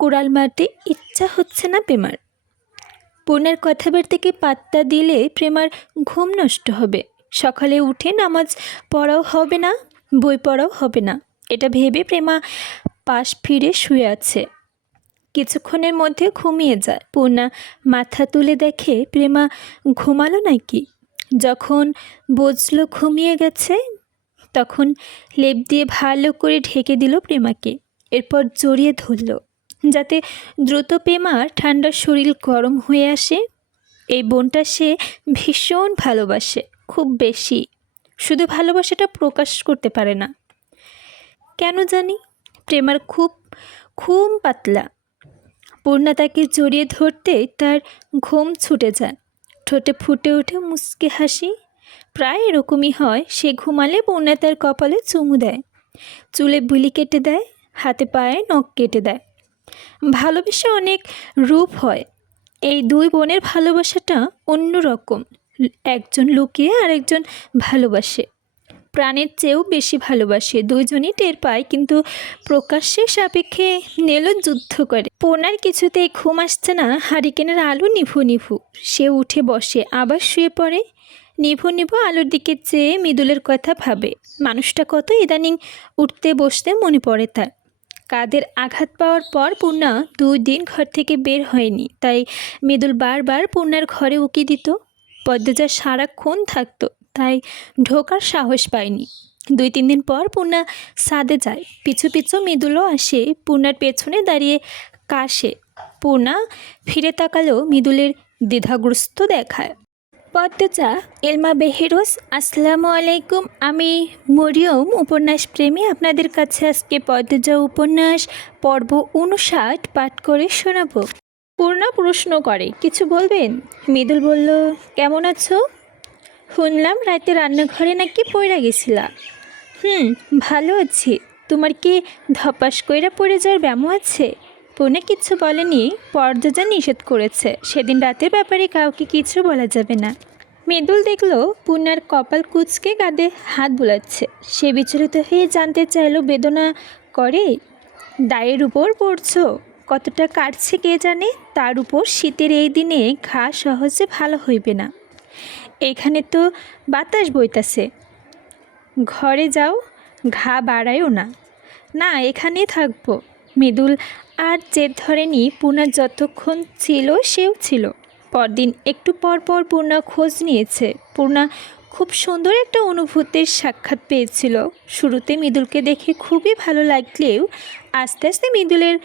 কোড়াল মারতে ইচ্ছা হচ্ছে না প্রেমার। পূর্ণার কথাবার্তাকে পাত্তা দিলে প্রেমার ঘুম নষ্ট হবে, সকালে উঠে নামাজ পড়াও হবে না, বই পড়াও হবে না, এটা ভেবে প্রেমা পাশ ফিরে শুয়ে আছে। কিছুক্ষণের মধ্যে ঘুমিয়ে যায়। পূর্ণা মাথা তুলে দেখে প্রেমা ঘুমালো নাকি। যখন বুঝলো ঘুমিয়ে গেছে, তখন লেপ দিয়ে ভালো করে ঢেকে দিল প্রেমাকে। এরপর জড়িয়ে ধরল, যাতে দ্রুত প্রেমার ঠান্ডা শরীর গরম হয়ে আসে। এই বোনটা সে ভীষণ ভালোবাসে, খুব বেশি। শুধু ভালোবাসাটা প্রকাশ করতে পারে না কেন জানি। প্রেমার খুব ঘুম পাতলা। পূর্ণা তাকে জড়িয়ে ধরতে তার ঘুম ছুটে যায়। ঠোঁটে ফুটে ওঠে মুচকি হাসি। প্রায় এরকমই হয়, সে ঘুমালে পূর্ণা তার কপালে চুমু দেয়, চুলে বুলি কেটে দেয়, হাতে পায়ে নখ কেটে দেয়। ভালোবাসা অনেক রূপ হয়, এই দুই বোনের ভালোবাসাটা অন্যরকম। একজন লুকিয়ে আরেকজন ভালোবাসে, প্রাণের চেয়েও বেশি ভালোবাসে। দুইজনই টের পায়, কিন্তু প্রকাশ্যে সাপেক্ষে নেলো যুদ্ধ করে। পূর্ণার কিছুতেই ঘুম আসছে না। হারিকেনের আলো নিভু নিভু। সে উঠে বসে, আবার শুয়ে পড়ে। নিভু নিভু আলোর দিকে চেয়ে মৃদুলের কথা ভাবে। মানুষটা কত ইদানিং উঠতে বসতে মনে পড়ে তার। কাঁধের আঘাত পাওয়ার পর পূর্ণা 2 দিন ঘর থেকে বের হয়নি, তাই মৃদুল বারবার পূর্ণার ঘরে উকি দিত। পদ্মজা সারাক্ষণ থাকতো, তাই ঢোকার সাহস পায়নি। 2-3 দিন পর পূর্ণা ছাদে যায়। পিছু পিছু মৃদুলও আসে, পূর্ণার পেছনে দাঁড়িয়ে কাশে। পূর্ণা ফিরে তাকালো, মৃদুলের দ্বিধাগ্রস্ত দেখায়। পদ্মজা, এলমা বেহেরোজ, আসসালামু আলাইকুম। আমি মরিয়ম, উপন্যাস প্রেমী। আপনাদের কাছে আজকে পদ্মজা উপন্যাস পর্ব 59 পাঠ করে শোনাবো। পূর্ণা প্রশ্ন করে, কিছু বলবেন? মৃদুল বলল, কেমন আছো? শুনলাম রাতে রান্নাঘরে নাকি পড়ে গেছিলা। ভালো আছি। তোমার কি ধপাস কইরা পড়ে যাওয়ার ব্যামো আছে? পূর্ণা কিচ্ছু বলেনি, পর্দা নিষেধ করেছে। সেদিন রাতের ব্যাপারে কাউকে কিছু বলা যাবে না। মৃদুল দেখল পূর্ণার কপাল কুঁচকে কাঁধে হাত বুলাচ্ছে। সে বিচলিত হয়ে জানতে চাইল, বেদনা করে? দায়ের উপর পড়ছো, কতটা কাটছে কে জানে। তার উপর শীতের এই দিনে ঘা সহজে ভালো হইবে না। এখানে তো বাতাস বইতাছে, ঘরে যাও, ঘা বাড়ায়ও না। না, এখানেই থাকবো। মৃদুল আর জেদ ধরেনি। পূর্ণা যতক্ষণ ছিল সেও ছিল। পরদিন একটু পর পর পূর্ণা খোঁজ নিয়েছে। পূর্ণা খুব সুন্দর একটা অনুভূতির সাক্ষাৎ পেয়েছিল। শুরুতে মৃদুলকে দেখে খুবই ভালো লাগলেও আস্তে আস্তে মৃদুলের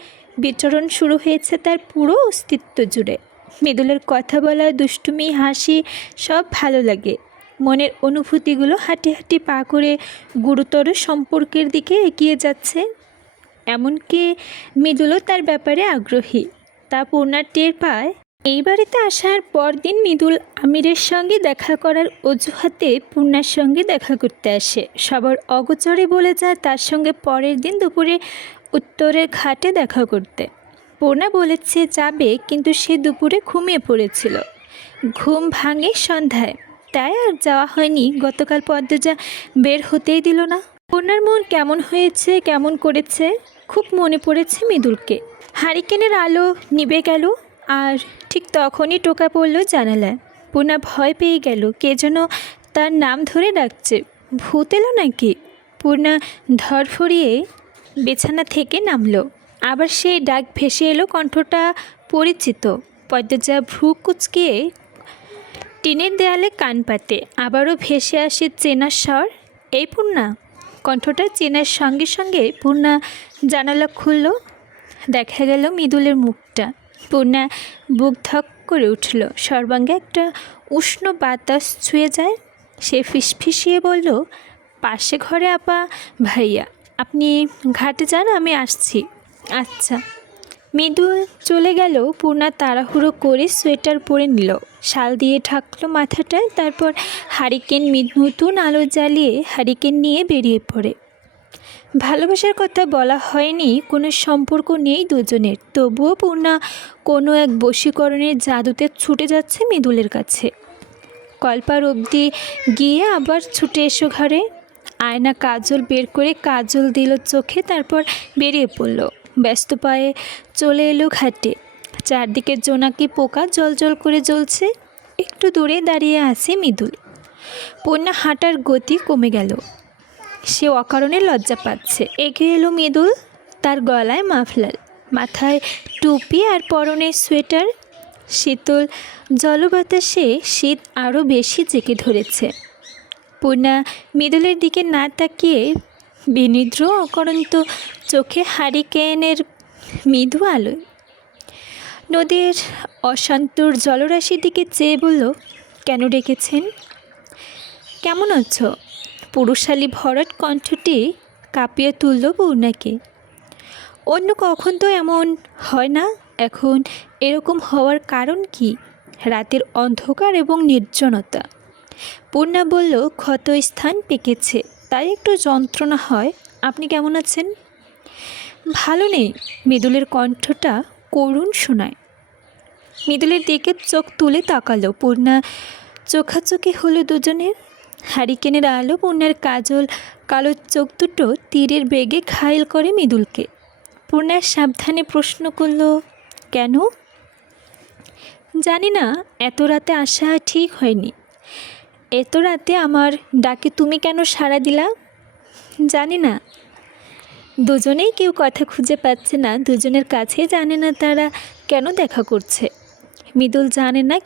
বিচরণ শুরু হয়েছে তার পুরো অস্তিত্ব জুড়ে। মৃদুলের কথা বলা, দুষ্টুমি, হাসি সব ভালো লাগে। মনের অনুভূতিগুলো হাঁটি হাঁটি পা করে গুরুতর সম্পর্কের দিকে এগিয়ে যাচ্ছে। এমনকি মৃদুলও তার ব্যাপারে আগ্রহী, তা পূর্ণা টের পায়। এই বাড়িতে আসার পর দিন মৃদুল আমিরের সঙ্গে দেখা করার অজুহাতে পূর্ণার সঙ্গে দেখা করতে আসে। সবার অগোচরে বলে যায় তার সঙ্গে পরের দিন দুপুরে উত্তরের ঘাটে দেখা করতে। পূর্ণা বলেছে যাবে, কিন্তু সে দুপুরে ঘুমিয়ে পড়েছিল। ঘুম ভাঙে সন্ধ্যায়, তাই আর যাওয়া হয়নি। গতকাল পদ্মজা বের হতেই দিল না। পূর্ণার মন কেমন হয়েছে, কেমন করেছে, খুব মনে পড়েছে মৃদুলকে। হারিকেনের আলো নিভে গেল, আর ঠিক তখনই টোকা পড়ল জানালায়। পূর্ণা ভয় পেয়ে গেল, কে যেন তার নাম ধরে ডাকছে। ভূত এলো নাকি? পূর্ণা ধরফরিয়ে বিছানা থেকে নামলো। আবার সেই ডাক ভেসে এলো, কণ্ঠটা পরিচিত। পদ্মজা ভ্রু কুচকিয়ে টিনের দেয়ালে কান পাতে। আবারও ভেসে আসে চেনার স্বর, এই পূর্ণা। কণ্ঠটা চেনার সঙ্গে সঙ্গে পূর্ণা জানালা খুলল। দেখা গেল মৃদুলের মুখটা। পূর্ণা বুক ধক করে উঠল, সর্বাঙ্গে একটা উষ্ণ বাতাস ছুঁয়ে যায়। সে ফিসফিসিয়ে বলল, পাশে ঘরে আপা। ভাইয়া, আপনি ঘাটে যান, আমি আসছি। আচ্ছা। মৃদুল চলে গেল। পূর্ণা তাড়াহুড়ো করে সোয়েটার পরে নিল, শাল দিয়ে ঢাকলো মাথাটায়, তারপর নতুন আলো জ্বালিয়ে হারিকেন নিয়ে বেরিয়ে পড়ে। ভালোবাসার কথা বলা হয়নি, কোনো সম্পর্ক নেই দুজনের, তবুও পূর্ণা কোনো এক বশীকরণের জাদুতে ছুটে যাচ্ছে মৃদুলের কাছে। কল্পার অবধি গিয়ে আবার ছুটে এসো ঘরে। আয়না কাজল বের করে কাজল দিল চোখে, তারপর বেরিয়ে পড়ল। ব্যস্ত পায়ে চলে এলো ঘাটে। চারদিকে জোনাকি পোকা জলজল করে জ্বলছে। একটু দূরে দাঁড়িয়ে আছে মৃদুল। পূর্ণা হাঁটার গতি কমে গেল। সে অকারণে লজ্জা পাচ্ছে। এগিয়ে এলো মৃদুল, তার গলায় মাফলার, মাথায় টুপি আর পরনে সোয়েটার। শীতল জলবাতাসে শীত আরও বেশি জেঁকে ধরেছে। পূর্ণা মৃদুলের দিকে না তাকিয়ে বিনিদ্র অকরন্ত চোখে হারিকেনের মৃদু আলোয় নদীর অশান্তর জলরাশির দিকে চেয়ে বলল, কেন ডেকেছেন? কেমন আছো? পুরুষালী ভরাট কণ্ঠটি কাঁপিয়ে তুলল পূর্ণাকে। অন্য কখন তো এমন হয় না, এখন এরকম হওয়ার কারণ কি? রাতের অন্ধকার এবং নির্জনতা। পূর্ণা বলল, ক্ষত স্থান পেকেছে, তাই একটু যন্ত্রণা হয়। আপনি কেমন আছেন? ভালো নেই। মৃদুলের কণ্ঠটা করুণ শোনায়। মৃদুলের দিকে চোখ তুলে তাকালো। পূর্ণা চোখাচোখি হলো দুজনের। হারিকেনের আলো পূর্ণার কাজল কালো চোখ দুটো তীরের বেগে ঘায়েল করে মৃদুলকে। পূর্ণা সাবধানে প্রশ্ন করল, কেন? জানি না, এত রাতে আসা ঠিক হয়নি। এত রাতে আমার ডাকে তুমি কেন সাড়া দিলা? জানি না। দুজনেই কেউ কথা খুঁজে পাচ্ছে না, দুজনের কাছে জানে না তারা কেন দেখা করছে। মৃদুল জানে না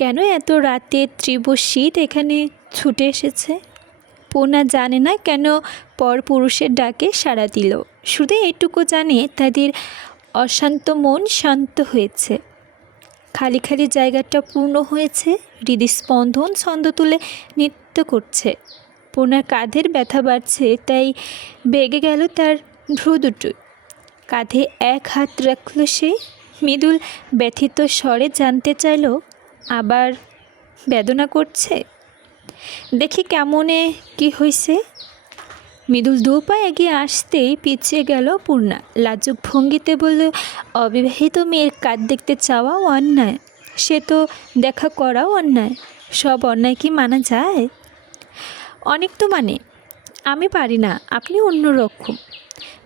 কেন এত রাতে তীব্র শীত এখানে ছুটে এসেছে। পূর্ণা জানে না কেন পরপুরুষের ডাকে সাড়া দিল। শুধু এইটুকু জানে তাদের অশান্ত মন শান্ত হয়েছে। খালি খালি জায়গাটা পূর্ণ হয়েছে। হৃদস্পন্দন ছন্দ তুলে নৃত্য করছে। পূর্ণার কাঁধের ব্যথা বাড়ছে, তাই বেগে গেল তার ভ্রু দুটো। কাঁধে এক হাত রাখল সে। মৃদুল ব্যথিত স্বরে জানতে চাইল, আবার বেদনা করছে? দেখি কেমনে কি হয়েছে। মৃদুল দু পা এগিয়ে আসতেই পিছিয়ে গেল পূর্ণা। লাজুক ভঙ্গিতে বলল, অবিবাহিত মেয়ের কাজ দেখতে চাওয়াও অন্যায়, সে তো দেখা করাও অন্যায়। সব অন্যায় কি মানা যায়? অনেক তো মানে। আমি পারি না, আপনি অন্যরকম।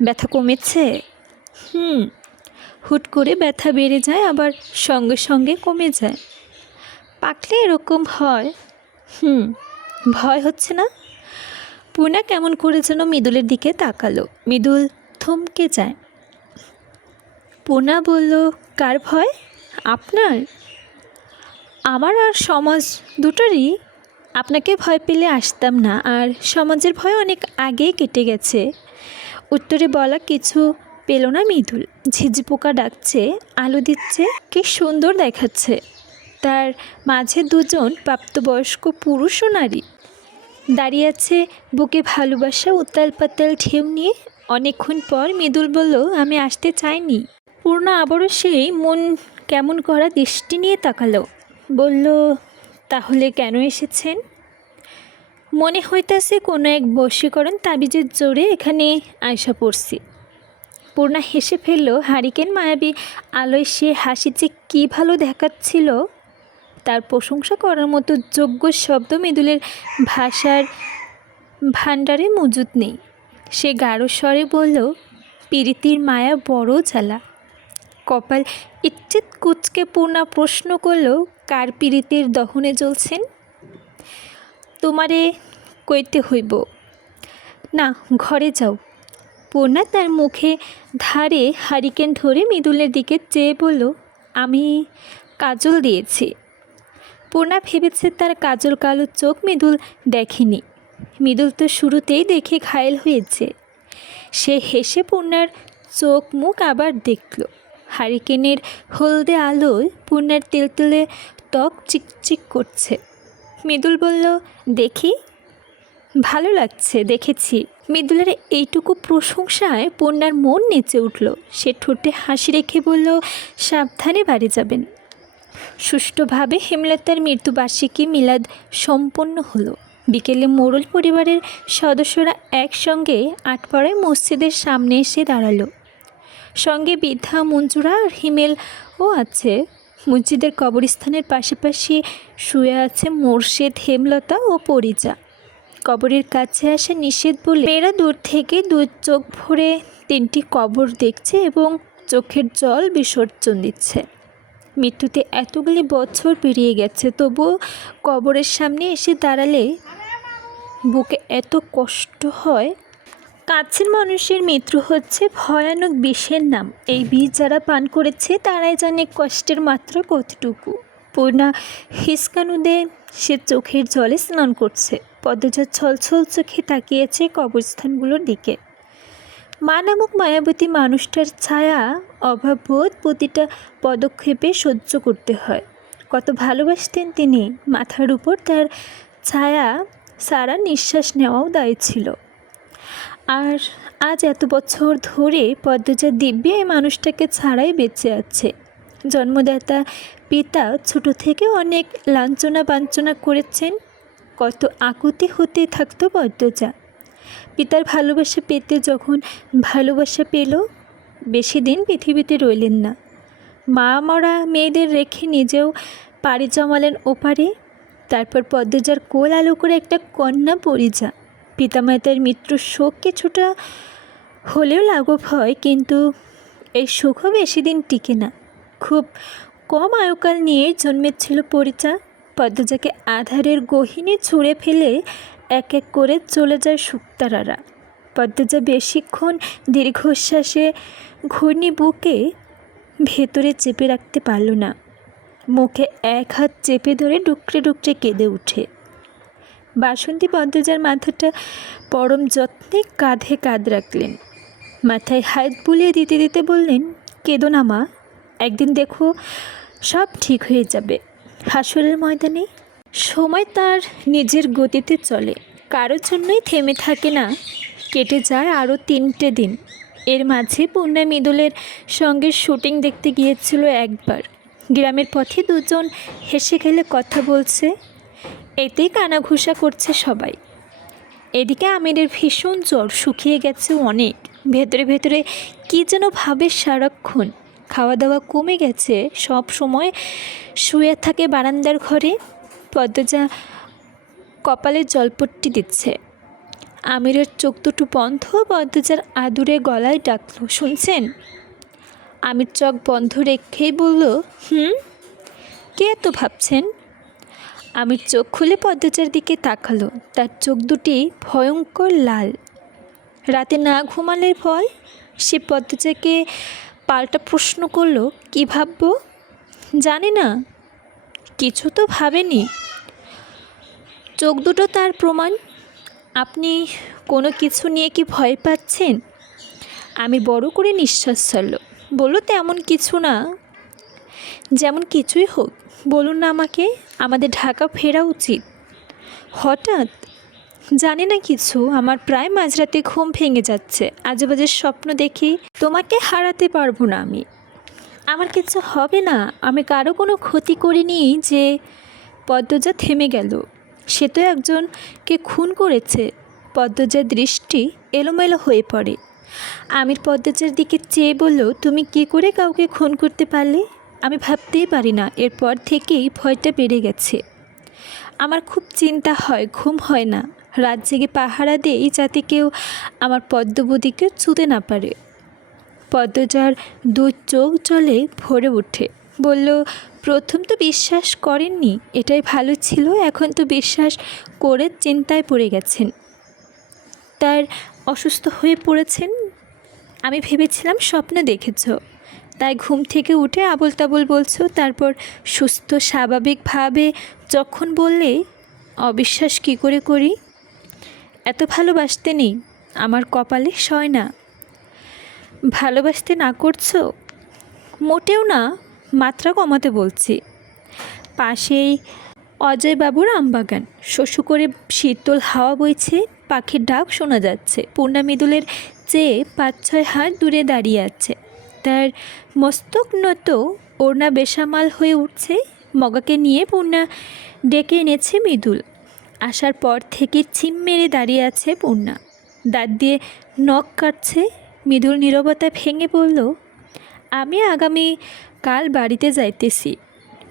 ব্যথা কমেছে? হুট করে ব্যথা বেড়ে যায়, আবার সঙ্গে সঙ্গে কমে যায়। পাকলে এরকম হয়। ভয় হচ্ছে না? পূর্ণা কেমন করে যেন মৃদুলের দিকে তাকালো। মৃদুল থমকে যায়। পূর্ণা বলল, কার ভয়? আপনার? আমার আর সমাজ দুটোরই। আপনাকে ভয় পেলে আসতাম না, আর সমাজের ভয় অনেক আগেই কেটে গেছে। উত্তরে বলা কিছু পেল না মৃদুল। ঝিঝি পোকা ডাকছে, আলো দিচ্ছে, কি সুন্দর দেখাচ্ছে। তার মাঝে দুজন প্রাপ্তবয়স্ক পুরুষ ও নারী দাঁড়িয়ে আছে, বুকে ভালোবাসা উতাল পাতাল ঢেউ নিয়ে। অনেকক্ষণ পর মৃদুল বলল, আমি আসতে চাইনি। পূর্ণা আবারও সেই মন কেমন করা দৃষ্টি নিয়ে তাকালো। বলল, তাহলে কেন এসেছেন? মনে হইতাছে কোনো এক বশীকরণ তাবিজের জোরে এখানে আয়সা পড়ছি। পূর্ণা হেসে ফেলল। হারিকেন মায়াবী আলোয় সে হাসি যে কী ভালো দেখাচ্ছিল, তার প্রশংসা করার মতো যোগ্য শব্দ মৃদুলের ভাষার ভাণ্ডারে মজুদ নেই। সে গাঢ় স্বরে বলল, প্রীতির মায়া বড় জ্বালা। কপাল ইচ্ছিত কুচকে পূর্ণা প্রশ্ন করল, কার প্রীতির দহনে জ্বলছেন? তোমারে কইতে হইব না, ঘরে যাও। পূর্ণা তার মুখে ধারে হারিকেন ধরে মৃদুলের দিকে চেয়ে বলল, আমি কাজল দিয়েছি। পূর্ণা ভেবেছে তার কাজল কালো চোখ মৃদুল দেখেনি। মৃদুল তো শুরুতেই দেখে ঘায়েল হয়েছে। সে হেসে পূর্ণার চোখ মুখ আবার দেখল। হারিকেনের হলদে আলোয় পূর্ণার তেলতেলে ত্বক চিকচিক করছে। মৃদুল বলল, দেখি। ভালো লাগছে, দেখেছি। মৃদুলের এইটুকু প্রশংসায় পূর্ণার মন নেচে উঠল। সে ঠোঁটে হাসি রেখে বলল, সাবধানে বাড়ি যাবেন। সুষ্ঠুভাবে হেমলতার মৃত্যুবার্ষিকী মিলাদ সম্পন্ন হলো। বিকেলে মোড়ল পরিবারের সদস্যরা একসঙ্গে আটপাড়ায় মসজিদের সামনে এসে দাঁড়ালো। সঙ্গে বৃদ্ধা মঞ্জুরা আর হিমেলও আছে। মসজিদের কবরস্থানের পাশাপাশি শুয়ে আছে মোর্শেদ, হেমলতা ও পরিজা। কবরের কাছে আসা নিষেধ বলে মেয়েরা দূর থেকে দু চোখ ভরে 3টি কবর দেখছে এবং চোখের জল বিসর্জন দিচ্ছে। মৃত্যুতে এতগুলি বছর পেরিয়ে গেছে, তবুও কবরের সামনে এসে দাঁড়ালে বুকে এত কষ্ট হয়। কাছের মানুষের মৃত্যু হচ্ছে ভয়ানক বিষের নাম। এই বিষ যারা পান করেছে তারাই জানে কষ্টের মাত্রা কতটুকু। পূর্ণা হিসকানুদে সে চোখের জলে স্নান করছে। পদ্মজা ছলছল চোখে তাকিয়েছে কবরস্থানগুলোর দিকে। মা নামক মায়াবতী মানুষটার ছায়া অভাববোধ প্রতিটা পদক্ষেপে সহ্য করতে হয়। কত ভালোবাসতেন তিনি। মাথার উপর তার ছায়া সারা নিঃশ্বাস নেওয়াও দায়ী ছিল। আর আজ এত বছর ধরে পদ্মজা দিব্যি এই মানুষটাকে ছাড়াই বেঁচে আছে। জন্মদাতা পিতা ছোট থেকে অনেক লাঞ্ছনা বাঞ্ছনা করেছেন। কত আকুতি হতে থাকতো পদ্মজা। পিতার ভালোবাসা পেতে যখন ভালোবাসা পেল, বেশি দিন পৃথিবীতে রইলেন না। মা মরা মেয়েদের রেখে নিজেও পাড়ি জমালেন ওপারে। তারপর পদ্মজার কোল আলো করে একটা কন্যা পরিজা। পিতামাতার মৃত্যুর শোক কিছুটা হলেও লাঘব হয়, কিন্তু এই সুখও বেশি দিন টিকে না। খুব কম আয়ুকাল নিয়েই জন্মেছিল পরিজা। পদ্মজাকে আধারের গহীনে ছুঁড়ে ফেলে এক এক করে চলে যায় শুকতারারা। পদ্মজা বেশিক্ষণ দীর্ঘশ্বাসে ঘূর্ণি বুকে ভেতরে চেপে রাখতে পারল না। মুখে এক হাত চেপে ধরে ডুকরে ডুকরে কেঁদে ওঠে। বাসন্তী পদ্মজার মাথাটা পরম যত্নে কাঁধে কাঁধ রাখলেন। মাথায় হাত বুলিয়ে দিতে দিতে বললেন, কেঁদো না মা, একদিন দেখো সব ঠিক হয়ে যাবে। হাসরের ময়দানে সময় তার নিজের গতিতে চলে, কারোর জন্যই থেমে থাকে না। কেটে যায় আরও 3টে দিন। এর মাঝে পূর্ণা মৃদুলের সঙ্গে শুটিং দেখতে গিয়েছিল একবার। গ্রামের পথে দুজন হেসে খেলে কথা বলছে, এতেই কানাঘুষা করছে সবাই। এদিকে আমিরের ভীষণ জ্বর, শুকিয়ে গেছে অনেক। ভেতরে ভেতরে কী যেন ভাবে সারাক্ষণ। খাওয়া দাওয়া কমে গেছে, সব সময় শুয়ে থাকে বারান্দার ঘরে। পদ্মজা কপালে জলপট্টি দিচ্ছে। আমিরের চোখ দুটো বন্ধ। পদ্মজার আদুরে গলায় ডাকল, শুনছেন? আমির চোখ বন্ধ রেখেই বলল, কে এত ভাবছেন? আমির চোখ খুলে পদ্মজার দিকে তাকালো। তার চোখ দুটি ভয়ঙ্কর লাল। রাতে না ঘুমালে ভয়। সে পদ্মজাকে পাল্টা প্রশ্ন করল, কি ভাববো? জানি না, কিছু তো ভাবেনি। চোখ দুটো তার প্রমাণ। আপনি কোনো কিছু নিয়ে কি ভয় পাচ্ছেন? আমি বড় করে নিঃশ্বাস ছাড়ল। বলল, তেমন কিছু না। যেমন কিছুই হোক বলুন না আমাকে। আমাদের ঢাকা ফেরা উচিত। হঠাৎ? জানি না কিছু। আমার প্রায় মাঝরাতে ঘুম ভেঙে যাচ্ছে। আজেবাজে স্বপ্ন দেখি। তোমাকে হারাতে পারবো না আমি। আমার কিছু হবে না। আমি কারো কোনো ক্ষতি করিনি যে। পদ্মজা থেমে গেল। সে তো একজনকে খুন করেছে। পদ্মজার দৃষ্টি এলোমেলো হয়ে পড়ে। আমির পদ্মজার দিকে চেয়ে বলল, তুমি কি করে কাউকে খুন করতে পারলে? আমি ভাবতেই পারি না। এরপর থেকেই ভয়টা বেড়ে গেছে। আমার খুব চিন্তা হয়, ঘুম হয় না। রাত জেগে পাহারা দেই যাতে কেউ আমার পদ্মবতীকে ছুঁতে না পারে। পদ্মজার 2 চোখ জলে ভরে ওঠে। বলল, প্রথম তো বিশ্বাস করেননি, এটাই ভালো ছিল। এখন তো বিশ্বাস করে চিন্তায় পড়ে গেছেন। তার অসুস্থ হয়ে পড়েছেন। আমি ভেবেছিলাম স্বপ্ন দেখেছ, তাই ঘুম থেকে উঠে আবোল তাবোল বলছো। তারপর সুস্থ স্বাভাবিকভাবে যখন বললে, অবিশ্বাস কী করে করি? এত ভালোবাসতে নেই, আমার কপালে সয় না। ভালোবাসতে না করছো? মোটেও না, মাত্রা কমাতে বলছি। পাশেই অজয়বাবুর আমবাগান, শস্য করে শীতল হাওয়া বইছে, পাখির ডাক শোনা যাচ্ছে। পূর্ণা মৃদুলের চেয়ে 5-6 হাত দূরে দাঁড়িয়ে আছে। তার মস্তক নত, ওড়না বেসামাল হয়ে উঠছে। মগাকে নিয়ে পূর্ণা ডেকে এনেছে মৃদুল। আসার পর থেকে ছিম মেরে দাঁড়িয়ে আছে পূর্ণা, দাঁত দিয়ে নখ কাটছে। মৃদুল নীরবতা ভেঙে বলল, আমি আগামী কাল বাড়িতে যাইতেছি।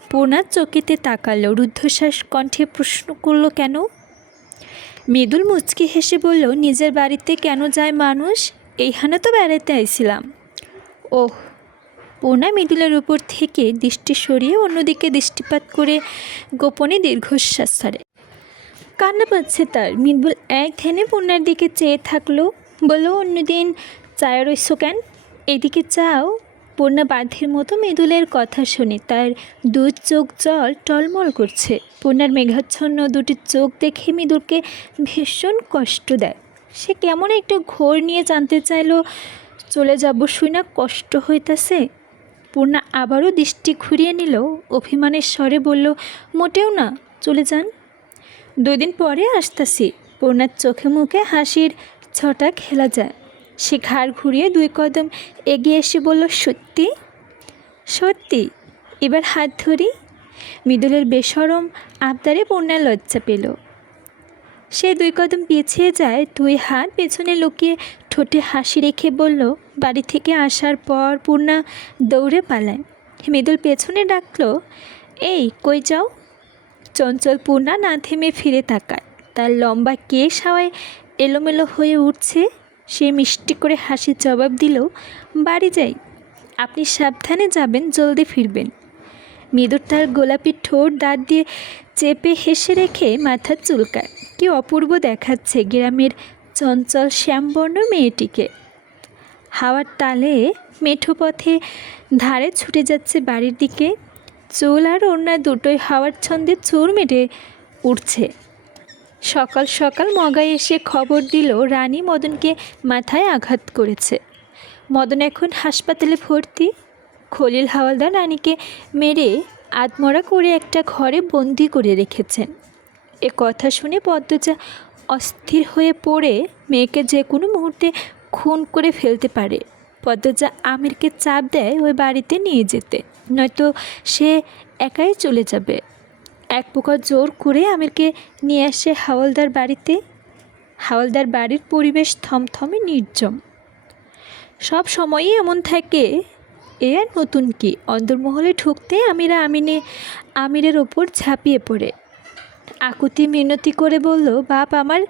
পূর্ণার চকিতে তাকালো, রুদ্ধশ্বাস কণ্ঠে প্রশ্ন করল, কেন? মৃদুল মুচকি হেসে বলল, নিজের বাড়িতে কেন যায় মানুষ? এইখানে তো বেড়াতে আইছিলাম। ওহ। পূর্ণা মৃদুলের উপর থেকে দৃষ্টি সরিয়ে অন্যদিকে দৃষ্টিপাত করে গোপনে দীর্ঘশ্বাস ছাড়ে। কান্না পাচ্ছে তার। মৃদুল এক ধ্যানে পূর্ণার দিকে চেয়ে থাকলো, বলল, অন্যদিন চায় রইছ কেন? এদিকে চাও। পূর্ণা বাঁধের মতো মৃদুলের কথা শুনে তার 2 চোখ জল টলমল করছে। পূর্ণার মেঘাচ্ছন্ন 2টি চোখ দেখে মৃদুলকে ভীষণ কষ্ট দেয়। সে কেমন একটু ঘোর নিয়ে জানতে চাইলো, চলে যাব শুই না কষ্ট হইতাছে? পূর্ণা আবারও দৃষ্টি ঘুরিয়ে নিল, অভিমানের স্বরে বলল, মোটেও না, চলে যান। 2 দিন পরে আসতাছি। পূর্ণার চোখে মুখে হাসির ছটা খেলা যায়। সে ঘাড় ঘুরিয়ে 2 কদম এগিয়ে এসে বলল, সত্যি? সত্যি। এবার হাত ধরি। মৃদুলের বেশরম আবদারে পূর্ণার লজ্জা পেল। সে 2 কদম পিছিয়ে যায়, 2 হাত পেছনে লুকিয়ে ঠোঁটে হাসি রেখে বলল, বাড়ি থেকে আসার পর পূর্ণা দৌড়ে পালায়। মৃদুল পেছনে ডাকলো, এই কই যাও? চঞ্চল পূর্ণা না থেমে ফিরে তাকায়। তার লম্বা কেশ হাওয়ায় এলোমেলো হয়ে উঠছে। সে মিষ্টি করে হাসির জবাব দিল, বাড়ি যাই। আপনি সাবধানে যাবেন, জলদি ফিরবেন। মৃদুল তার গোলাপি ঠোঁট দাঁত দিয়ে চেপে হেসে রেখে মাথা চুলকায়। কি অপূর্ব দেখাচ্ছে গ্রামের চঞ্চল শ্যামবর্ণ মেয়েটিকে। হাওয়ার তালে মেঠো পথে ধারে ছুটে যাচ্ছে বাড়ির দিকে। চুল আর ওড়না দুটোই হাওয়ার ছন্দে চুর মেটে উঠছে। সকাল সকাল মগাই এসে খবর দিল, রানী মদনকে মাথায় আঘাত করেছে। মদন এখন হাসপাতালে ভর্তি। খলিল হাওলাদার রানীকে মেরে আধমরা করে একটা ঘরে বন্দি করে রেখেছেন। এ কথা শুনে পদ্মজা অস্থির হয়ে পড়ে মেয়েকে যে কোনো মুহূর্তে খুন করে ফেলতে পারে। পদ্মজা আমিরকে চাপ দেয় ওই বাড়িতে নিয়ে যেতে, নয়তো সে একাই চলে যাবে। এক প্রকার জোর করে আমিরকে নিয়ে আসে হাওলদার বাড়িতে। হাওলদার বাড়ির পরিবেশ থমথমে নির্জন। সব সময়ই এমন থাকে। এ আর নতুন কি? অন্দরমহলে ঢুকতে আমিরের ওপর ঝাঁপিয়ে পড়ে আকুতি মিনতি করে বলল, বাপ, আমার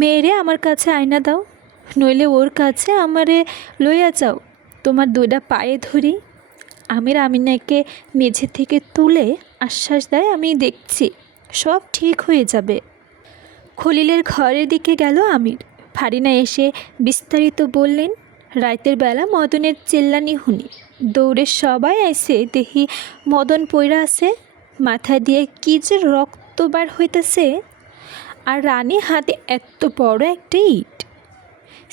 মেয়েরে আমার কাছে আয়না দাও, নইলে ওর কাছে আমারে লইয়া যাও, তোমার 2টা পায়ে ধরি। আমিনাকে মেঝে থেকে তুলে আশ্বাস দেয়, আমি দেখছি, সব ঠিক হয়ে যাবে। খলিলের ঘরের দিকে গেল আমির। ফারিনা এসে বিস্তারিত বললেন। রাতের বেলা মদনের চেল্লানি শুনি দৌড়ে সবাই আইসে, দেখি মদন পইরা আছে, মাথা দিয়ে কি যে রক্ত বার হইতেছে, আর রানী হাতে এত বড় একটা ইট।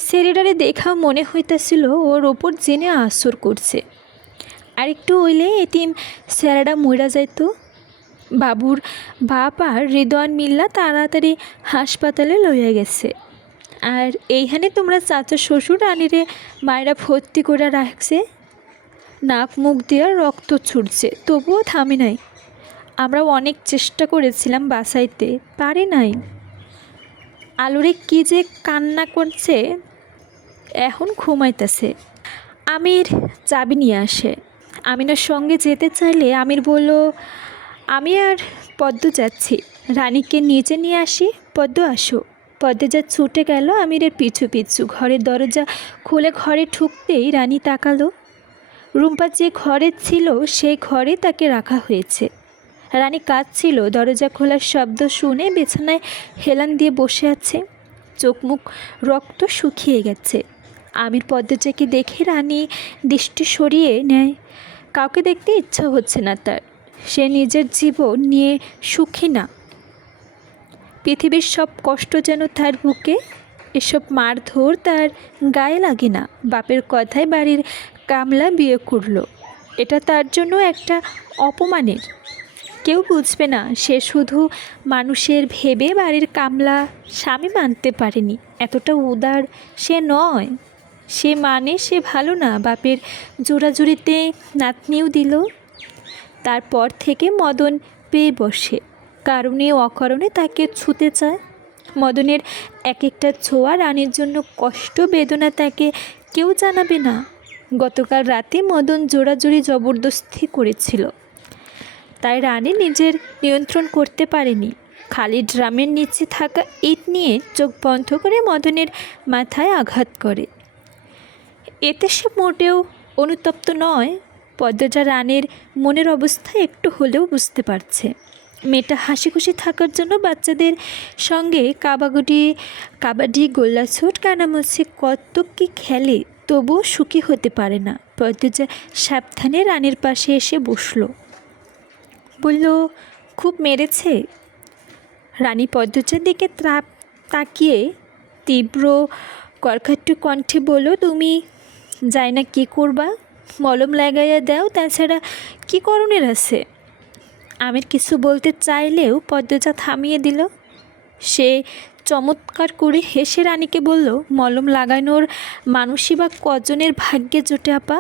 ছেলেটারে দেখা মনে হইতেছিল ওর ওপর জেনে আসর করছে। আর একটু হইলে এতিম ছেলেটা মইরা যাইত। বাবুর বাপ আর হৃদয়ান মিল্লা তাড়াতাড়ি হাসপাতালে লইয়া গেছে। আর এইখানে তোমরা চাচা শ্বশুর রানীরে মায়েরা ভর্তি করে রাখছে। নাক মুখ দিয়ে রক্ত ছুটছে, তবুও থামে নাই। আমরাও অনেক চেষ্টা করেছিলাম বাঁচাইতে, পারি নাই। আলুরে কি যে কান্না করছে, এখন ঘুমাইতেছে। আমির চাবি নিয়ে আসে। আমিনার সঙ্গে যেতে চাইলে আমির বলল, আমি আর পদ্ম যাচ্ছি, রানীকে নিচে নিয়ে আসি, পদ্ম আসো। পদ্মজা ছুটে গেল আমিরের পিছু পিছু। ঘরের দরজা খুলে ঘরে ঢুকতেই রানী তাকালো। রুম্পা যে ঘরে ছিল সেই ঘরে তাকে রাখা হয়েছে। রানী কাঁদছিল। দরজা খোলার শব্দ শুনে বিছানায় হেলান দিয়ে বসে আছে, চোখ মুখ রক্ত শুকিয়ে গেছে। আমির পদ্মজাকে দেখে রানী দৃষ্টি সরিয়ে নেয়। কাউকে দেখতে ইচ্ছা হচ্ছে না তার। সে নিজের জীবন নিয়ে সুখী না। পৃথিবীর সব কষ্ট যেন তার বুকে এসব মারধর তার গায়ে লাগে না। বাপের কথায় বাড়ির কামলা বিয়ে করলো, এটা তার জন্য একটা অপমানের। কেউ বুঝবে না, সে শুধু মানুষের ভেবে বাড়ির কামলা স্বামী মানতে পারেনি। এতটা উদার সে নয়। সে মানে সে ভালো না। বাপের জোড়াজুড়িতে নাতনিও দিল। তারপর থেকে মদন পেয়ে বসে, কারণে অকারণে তাকে ছুতে চায়। মদনের এক একটা ছোঁয়া রানীর জন্য কষ্ট, বেদনা তাকে কেউ জানাবে না। গতকাল রাতে মদন জোড়াজুড়ি জবরদস্তি করেছিল, তাই রানী নিজের নিয়ন্ত্রণ করতে পারেনি। খালি ড্রামের নিচে থাকা ইট নিয়ে চোখ বন্ধ করে মদনের মাথায় আঘাত করে। এতে সে মোটেও অনুতপ্ত নয়। পদ্মজা রানীর মনের অবস্থা একটু হলেও বুঝতে পারছে। মেয়েটা হাসি খুশি থাকার জন্য বাচ্চাদের সঙ্গে কাবাডি, গোল্লাছুট, কানামাছি কত কি খেলে, তবুও সুখী হতে পারে না। পদ্মজা সাবধানে রানীর পাশে এসে বসল, বলল, খুব মেরেছে? রানী পদ্মজার দিকে তাকিয়ে তীব্র কর্কট কণ্ঠে বলল, তুমি যাই না কি করবা? মলম লাগাইয়া দাও, তাছাড়া কি করণের আছে? আমির কিছু বলতে চাইলেও পদ্মজা থামিয়ে দিল। সে চমৎকার করে হেসে রানীকে বলল, মলম লাগানোর মানুষই বা কজনের ভাগ্যে জোটে আপা?